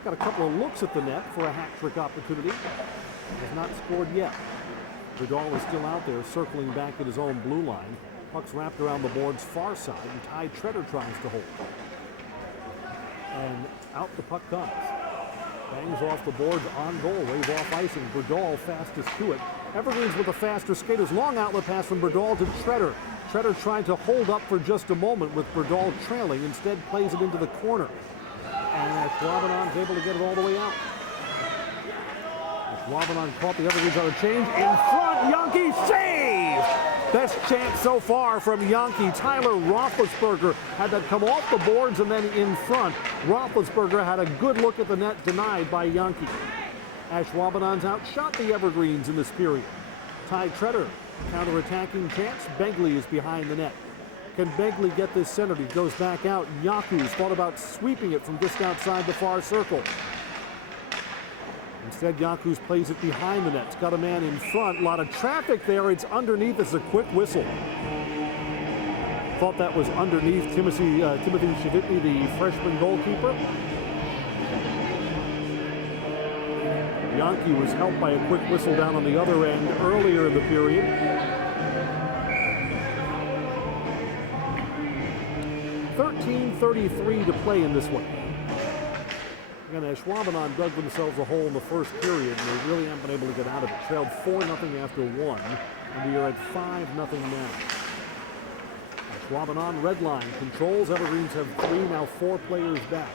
Got a couple of looks at the net for a hat-trick opportunity. Has not scored yet. Berdahl is still out there circling back at his own blue line. Puck's wrapped around the board's far side, and Ty Treader tries to hold. And out the puck comes. Bangs off the boards on goal. Wave off icing. Berdahl fastest to it. Evergreens with the faster skaters. Long outlet pass from Berdahl to Treader. Treader trying to hold up for just a moment with Berdahl trailing. Instead plays it into the corner. And Ashwaubenon is able to get it all the way out. Ashwaubenon caught the Evergreens on a change. In front, Yankee save! Best chance so far from Yankee. Tyler Roethlisberger had that come off the boards and then in front. Roethlisberger had a good look at the net, denied by Yankee. Ashwaubenon's outshot the Evergreens in this period. Ty Treader, counter-attacking chance. Begley is behind the net. Can Begley get this centered? He goes back out. Yakus thought about sweeping it from just outside the far circle. Instead, Yakus plays it behind the net. It's got a man in front. A lot of traffic there. It's underneath. It's a quick whistle. Thought that was underneath Timothy Shavitny, the freshman goalkeeper. Yankee was helped by a quick whistle down on the other end earlier in the period. 13:33 to play in this one. Again, Ashwaubenon dug themselves a hole in the first period, and they really haven't been able to get out of it. Trailed 4-0 after 1, and we are at 5-0 now. Ashwaubenon red line controls. Evergreens have 3, now 4 players back.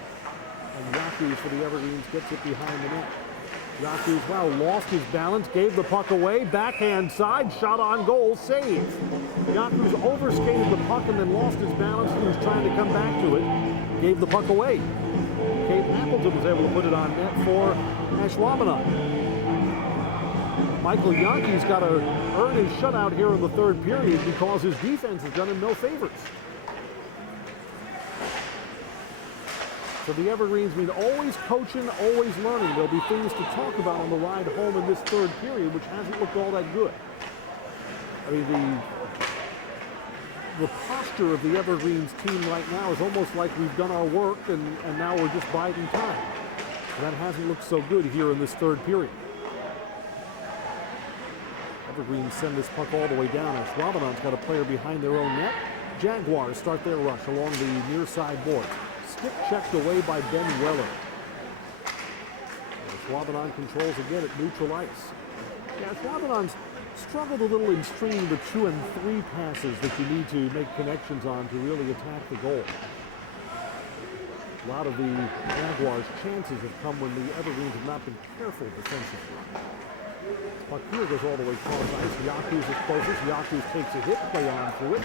And Yakus for the Evergreens gets it behind the net. Yakus, wow, lost his balance, gave the puck away, backhand side, shot on goal, save. Yakus overskated the puck and then lost his balance. He was trying to come back to it, gave the puck away. Kate Appleton was able to put it on net for Ashwaubenon. Michael Yankee's got to earn his shutout here in the third period because his defense has done him no favors. So the Evergreens mean always coaching, always learning. There'll be things to talk about on the ride home in this third period, which hasn't looked all that good. I mean, the posture of the Evergreens team right now is almost like we've done our work and now we're just biding time. That hasn't looked so good here in this third period. Evergreens send this puck all the way down. Ashwaubenon's got a player behind their own net. Jaguars start their rush along the near side boards. Stick checked away by Ben Weller. Ashwaubenon controls again at neutral ice. Yeah, Ashwaubenon's struggled a little in stringing the 2 and 3 passes that you need to make connections on to really attack the goal. A lot of the Jaguars' chances have come when the Evergreens have not been careful defensively. Puck here goes all the way across ice. Yakus is closest. Yakus takes a hit, play on through it.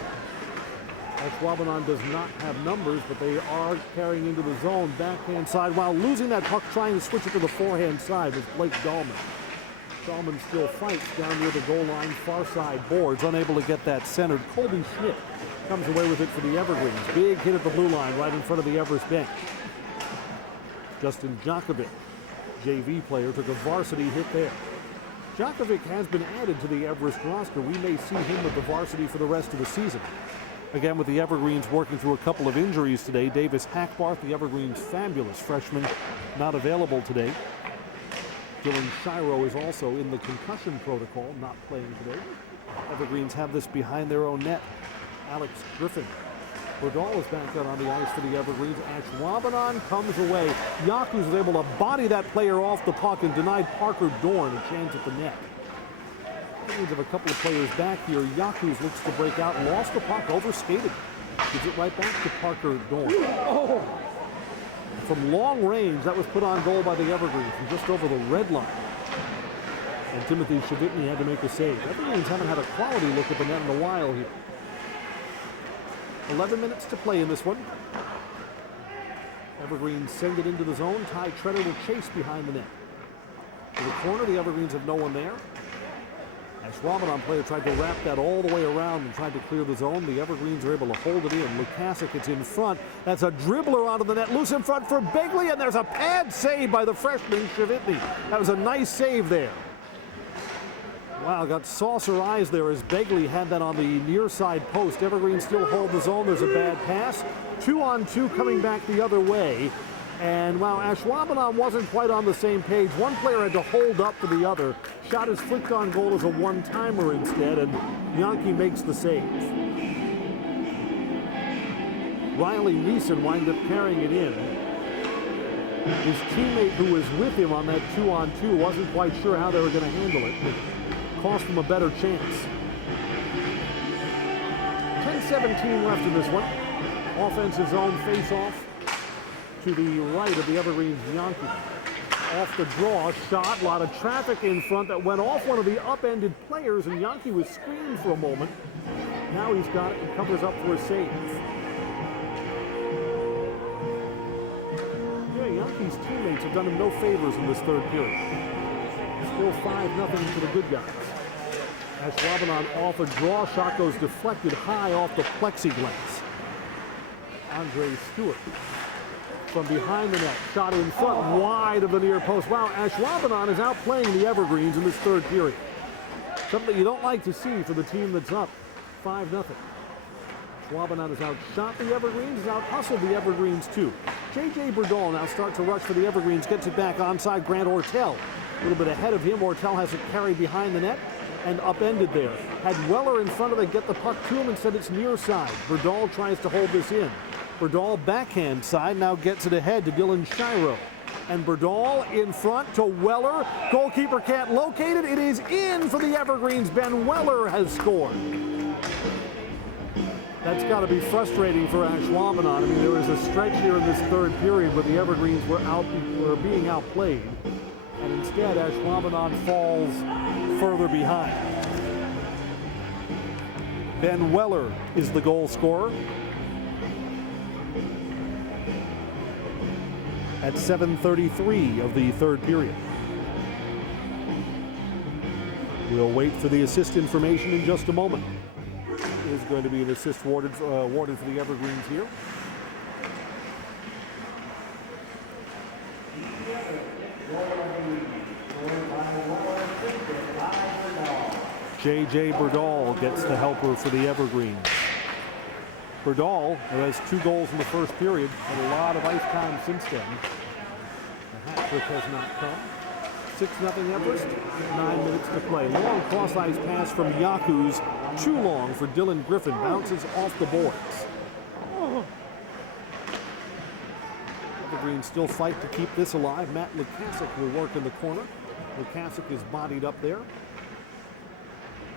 Ashwaubenon does not have numbers, but they are carrying into the zone backhand side while losing that puck, trying to switch it to the forehand side with Blake Dahlman. Dahlman still fights down near the goal line, far side boards, unable to get that centered. Colby Schmidt comes away with it for the Evergreens. Big hit at the blue line right in front of the Everest bench. Justin Jankovic, JV player, took a varsity hit there. Jankovic has been added to the Everest roster. We may see him at the varsity for the rest of the season. Again, with the Evergreens working through a couple of injuries today. Davis Hackbarth, the Evergreens' fabulous freshman, not available today. Dylan Shiro is also in the concussion protocol, not playing today. Evergreens have this behind their own net. Alex Griffin. Berdahl is back out on the ice for the Evergreens. Ashwaubenon comes away. Yakus was able to body that player off the puck and denied Parker Dorn a chance at the net. Evergreens have a couple of players back here. Yakus looks to break out, lost the puck, overskated. Gives it right back to Parker Dorn. Oh! From long range, that was put on goal by the Evergreens from just over the red line. And Timothy Shavitny had to make a save. Evergreens haven't had a quality look at the net in a while here. 11 minutes to play in this one. Evergreens send it into the zone. Ty Treader will chase behind the net. To the corner, the Evergreens have no one there. Ashwaubenon player tried to wrap that all the way around and tried to clear the zone. The Evergreens are able to hold it in. Lukasic, it's in front. That's a dribbler onto the net. Loose in front for Begley, and there's a pad save by the freshman Shavitny. That was a nice save there. Wow, got saucer eyes there as Begley had that on the near side post. Evergreen still hold the zone. There's a bad pass. 2-on-2 coming back the other way. And wow, Ashwaubenon wasn't quite on the same page. One player had to hold up for the other. Shot is flicked on goal as a one-timer instead, and Yankee makes the save. Riley Neeson winds up carrying it in. His teammate who was with him on that 2-on-2 wasn't quite sure how they were going to handle it. It cost them a better chance. 10:17 left in this one. Offensive zone face-off to the right of the Evergreens Yankee. Off the draw, shot, a lot of traffic in front that went off one of the upended players, and Yankee was screened for a moment. Now he's got it and covers up for a save. Yeah, Yankee's teammates have done him no favors in this third period. Still 5-0 to the good guys. Ashwaubenon off a draw, shot goes deflected high off the plexiglass. Andre Stewart from behind the net, shot in front, wide of the near post. Wow, Ashwaubenon is outplaying the Evergreens in this third period. Something you don't like to see for the team that's up 5-0. Ashwaubenon has outshot the Evergreens, has out-hustled the Evergreens too. J.J. Berdahl now starts to rush for the Evergreens, gets it back onside. Grant Ortel, a little bit ahead of him. Ortel has it carried behind the net and upended there. Had Weller in front of it, get the puck to him, instead it's near side. Berdahl tries to hold this in. Berdahl backhand side now gets it ahead to Dylan Shiro. And Berdahl in front to Weller. Goalkeeper can't locate it. It is in for the Evergreens. Ben Weller has scored. That's got to be frustrating for Ashwaubenon. I mean, there was a stretch here in this third period where the Evergreens were being outplayed. And instead, Ashwaubenon falls further behind. Ben Weller is the goal scorer. At 7:33 of the third period. We'll wait for the assist information in just a moment. There's going to be an assist awarded for the Evergreens here. J.J. Berdahl gets the helper for the Evergreens. Berdahl, who has 2 goals in the first period, had a lot of ice time since then. The hat trick has not come. 6-0 Everest, 9 minutes to play. Long cross-ice pass from Yakus, too long for Dylan Griffin, bounces off the boards. Evergreens still fight to keep this alive. Matt Lukasic will work in the corner. Lukasic is bodied up there.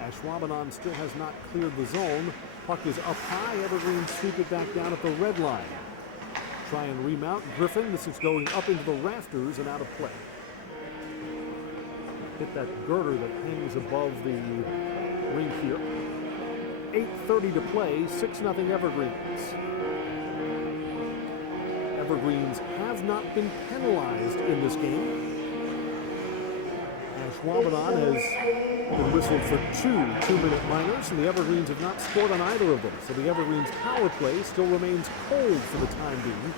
Ashwaubenon still has not cleared the zone. Puck is up high. Evergreens sweep it back down at the red line. Try and remount. Griffin, this is going up into the rafters and out of play. Hit that girder that hangs above the rink here. 8:30 to play, 6-0 Evergreens. Evergreens have not been penalized in this game. Ashwaubenon has been whistled for 2 2-minute minors, and the Evergreens have not scored on either of them. So the Evergreens power play still remains cold for the time being.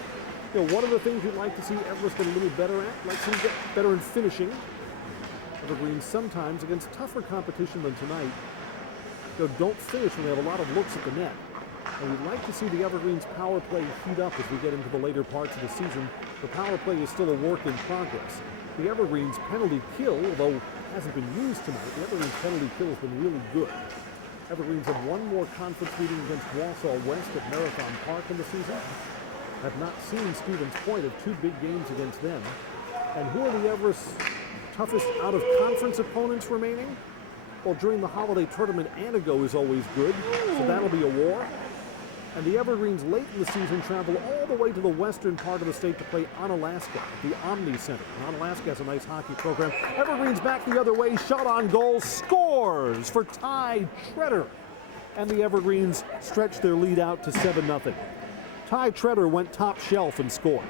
You know, one of the things we'd like to see Everest get a little better at, like to get better in finishing. Evergreens sometimes against tougher competition than tonight, you know, don't finish when they have a lot of looks at the net. And we'd like to see the Evergreens power play heat up as we get into the later parts of the season. The power play is still a work in progress. The Evergreens penalty kill, although it hasn't been used tonight, the Evergreens penalty kill has been really good. Evergreens have one more conference meeting against Walsall West at Marathon Park in the season. Have not seen Stevens Point of two big games against them. And who are the Everest's toughest out-of-conference opponents remaining? Well, during the holiday tournament, Anago is always good, so that'll be a war. And the Evergreens late in the season travel all the way to the western part of the state to play Onalaska, the Omni Center. And Onalaska has a nice hockey program. Evergreens back the other way, shot on goal, scores for Ty Treader. And the Evergreens stretch their lead out to 7-0. Ty Treader went top shelf and scored.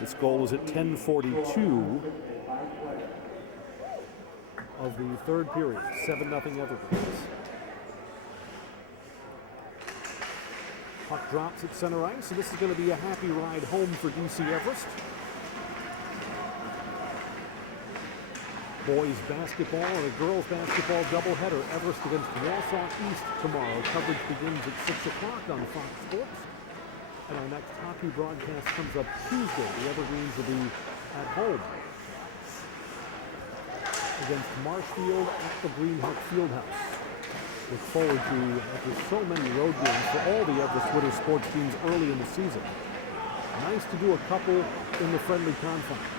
This goal is at 10:42 of the third period. 7-0 Evergreens. Puck drops at center ice, so this is going to be a happy ride home for DC Everest. Boys basketball and a girls basketball doubleheader. Everest against Walsall East tomorrow. Coverage begins at 6 o'clock on Fox Sports. And our next hockey broadcast comes up Tuesday. The Evergreens will be at home against Marshfield at the Greenhook Fieldhouse. Look forward to, after so many road games for all the Everest winter sports teams early in the season, nice to do a couple in the friendly confines.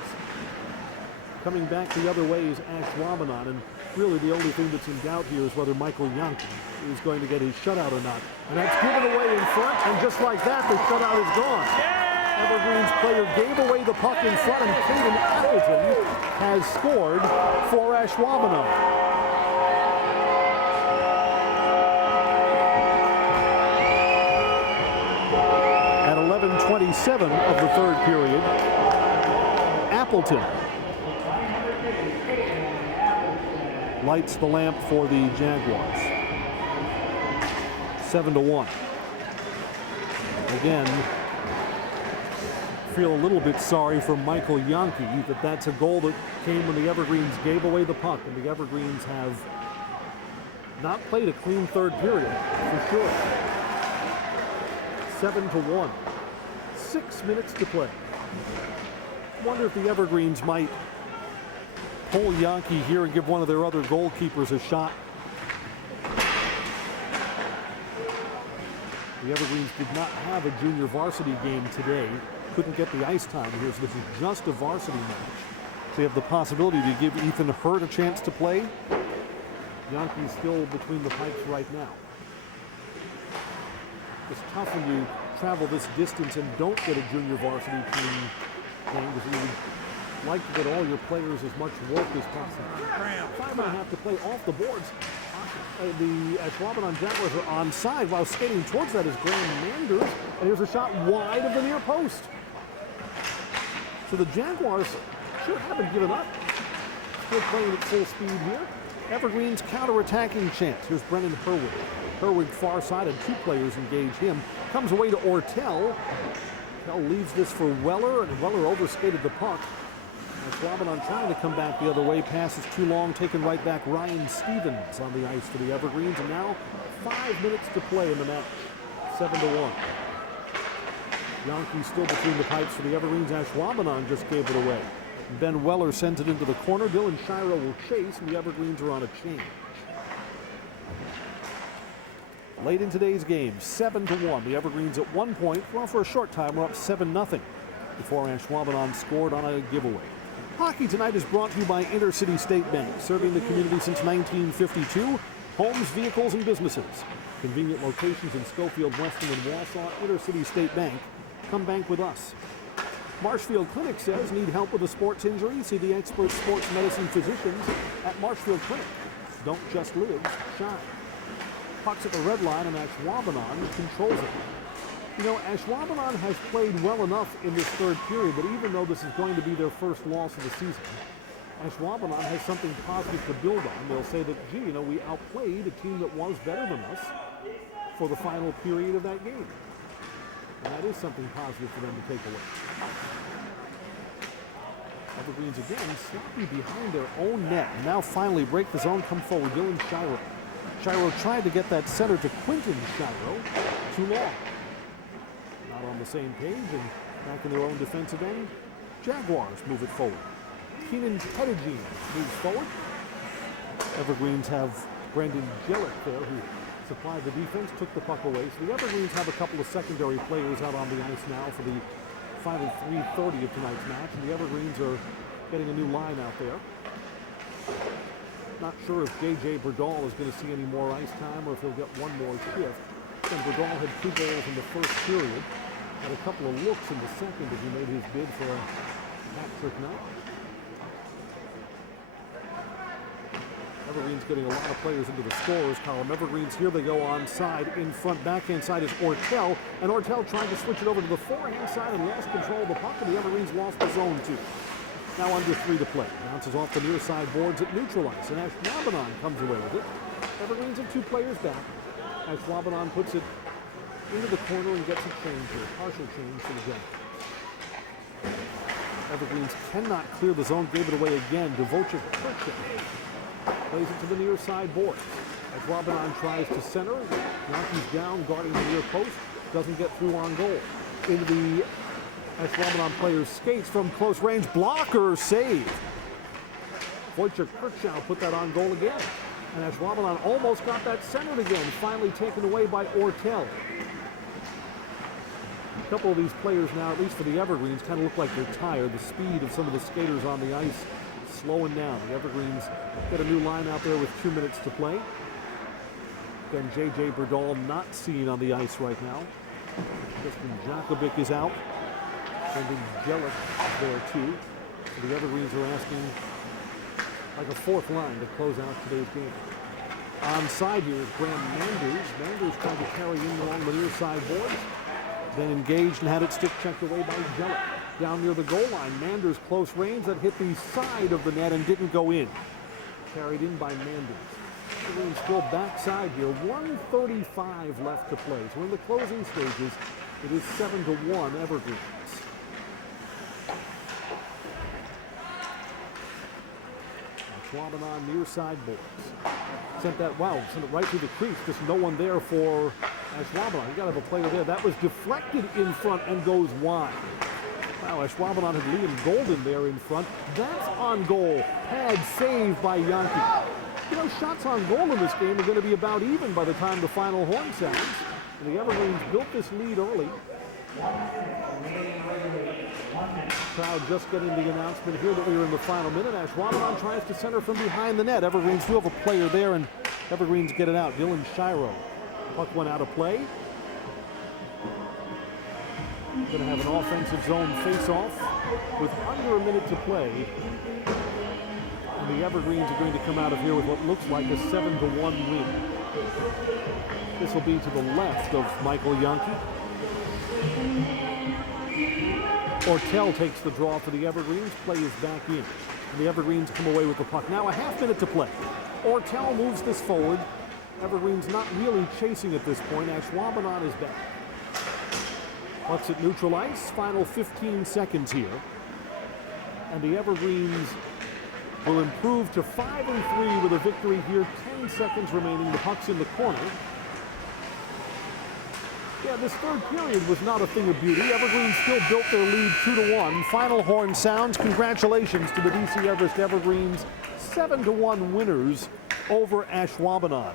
Coming back the other way is Ashwaubenon, and really the only thing that's in doubt here is whether Michael Yankee is going to get his shutout or not. And that's given away in front, and just like that, the shutout is gone. Evergreens player gave away the puck in front, and Caden Appleton has scored for Ashwaubenon. At 11:27 of the third period, Appleton lights the lamp for the Jaguars. 7-1. Again, feel a little bit sorry for Michael Yankee that that's a goal that came when the Evergreens gave away the puck, and the Evergreens have not played a clean third period, for sure. 7-1. 6 minutes to play. Wonder if the Evergreens might pull Yankee here and give one of their other goalkeepers a shot. The Evergreens did not have a junior varsity game today. Couldn't get the ice time here, so this is just a varsity match. So you have the possibility to give Ethan Hurt a chance to play. Yankee's still between the pipes right now. It's tough when you travel this distance and don't get a junior varsity team playing, because you would like to get all your players as much work as possible. 5.5 to play off the boards. The Ashwaubenon Jaguars are onside while skating towards that is Graham Manders, and here's a shot wide of the near post. So the Jaguars sure haven't given up. Still playing at full speed here. Evergreen's counter-attacking chance. Here's Brennan Herwig. Herwig far side, and two players engage him. Comes away to Ortel. Ortel leaves this for Weller, and Weller overskated the puck. Ashwaubenon trying to come back the other way. Pass is too long, taken right back. Ryan Stevens on the ice for the Evergreens, and now 5 minutes to play in the match. 7-1. Yankees still between the pipes for the Evergreens. Ashwaubenon just gave it away. Ben Weller sends it into the corner. Dylan Shiro will chase, and the Evergreens are on a change. Late in today's game, 7-1. The Evergreens at one point, well, for a short time, were up 7-0 before Ashwaubenon scored on a giveaway. Hockey tonight is brought to you by Intercity State Bank, serving the community since 1952. Homes, vehicles, and businesses. Convenient locations in Schofield, Weston, and Wausau. Intercity State Bank. Come bank with us. Marshfield Clinic says, need help with a sports injury? See the expert sports medicine physicians at Marshfield Clinic. Don't just live, shine. Pucks at the red line, and Ashwaubenon controls it. You know, Ashwaubenon has played well enough in this third period, but even though this is going to be their first loss of the season, Ashwaubenon has something positive to build on. They'll say that, gee, you know, we outplayed a team that was better than us for the final period of that game. And that is something positive for them to take away. Evergreens again, sloppy behind their own net. Now finally break the zone, come forward. Dylan Shiro. Shiro tried to get that center to Quinton Shiro. Too long. Not on the same page, and Back in their own defensive end, Jaguars move it forward. Keenan Pettigene moves forward. Evergreens have Brandon Jellick there, who supplied the defense, took the puck away. So the Evergreens have a couple of secondary players out on the ice now for the final 3:30 of tonight's match, and the Evergreens are getting a new line out there. Not sure if J.J. Berdal is going to see any more ice time or if he'll get one more shift. And Berdal had 2 goals in the first period, had a couple of looks in the second as he made his bid for a hat-trick night. Evergreens getting a lot of players into the scorers column. Evergreens, here they go onside. In front, backhand side is Ortel. And Ortel trying to switch it over to the forehand side and lost control of the puck, and the Evergreens lost the zone too. Now under 3 to play. Bounces off the near side boards at neutral ice, and Ashwaubenon comes away with it. Evergreens have 2 players back. Ashwaubenon puts it into the corner and gets a change here, partial change for the Jaguars. Evergreens cannot clear the zone, gave it away again. Devochik plays it to the near side boards. Ashwaubenon tries to center. Yankees down, guarding the near post. Doesn't get through on goal. Into the Ashwaubenon players skates from close range. Blocker save. Wojciech Kirchow put that on goal again. And Ashwaubenon almost got that centered again. Finally taken away by Ortel. A couple of these players now, at least for the Evergreens, kind of look like they're tired. The speed of some of the skaters on the ice slowing down. The Evergreens get a new line out there with 2 minutes to play. Again, J.J. Berdal not seen on the ice right now. Justin Jakovic is out. Brendan Jellick there too. So the Evergreens are asking like a 4th line to close out today's game. On side here is Graham Manders. Manders trying to carry in along the near side boards. Then engaged and had it stick checked away by Jellick. Down near the goal line, Manders close range that hit the side of the net and didn't go in. Carried in by Manders. Evergreens still backside here. 1:35 left to play. So in the closing stages, it is 7-1 Evergreens. Ashwaubenon near side boards. Sent it right through the crease. Just no one there for Ashwaubenon. You got to have a player there. That was deflected in front and goes wide. Wow, Ashwaubenon had Liam Golden there in front. That's on goal. Pad saved by Yankee. You know, shots on goal in this game are going to be about even by the time the final horn sounds. And the Evergreens built this lead early. Crowd just getting the announcement here that we are in the final minute. Ashwaubenon tries to center from behind the net. Evergreens do have a player there, and Evergreens get it out. Dylan Shiro. Puck went out of play. Going to have an offensive zone face-off with under a minute to play. And the Evergreens are going to come out of here with what looks like a 7-1 win. This will be to the left of Michael Yankee. Ortel takes the draw for the Evergreens. Play is back in. And the Evergreens come away with the puck. Now a half minute to play. Ortel moves this forward. Evergreens not really chasing at this point. Ashwaubenon is back. Puck's at neutral ice. Final 15 seconds here. And the Evergreens will improve to 5-3 with a victory here. 10 seconds remaining. The puck's in the corner. Yeah, this third period was not a thing of beauty. Evergreens still built their lead 2-1. Final horn sounds. Congratulations to the DC Everest Evergreens, 7-1 winners over Ashwaubenon.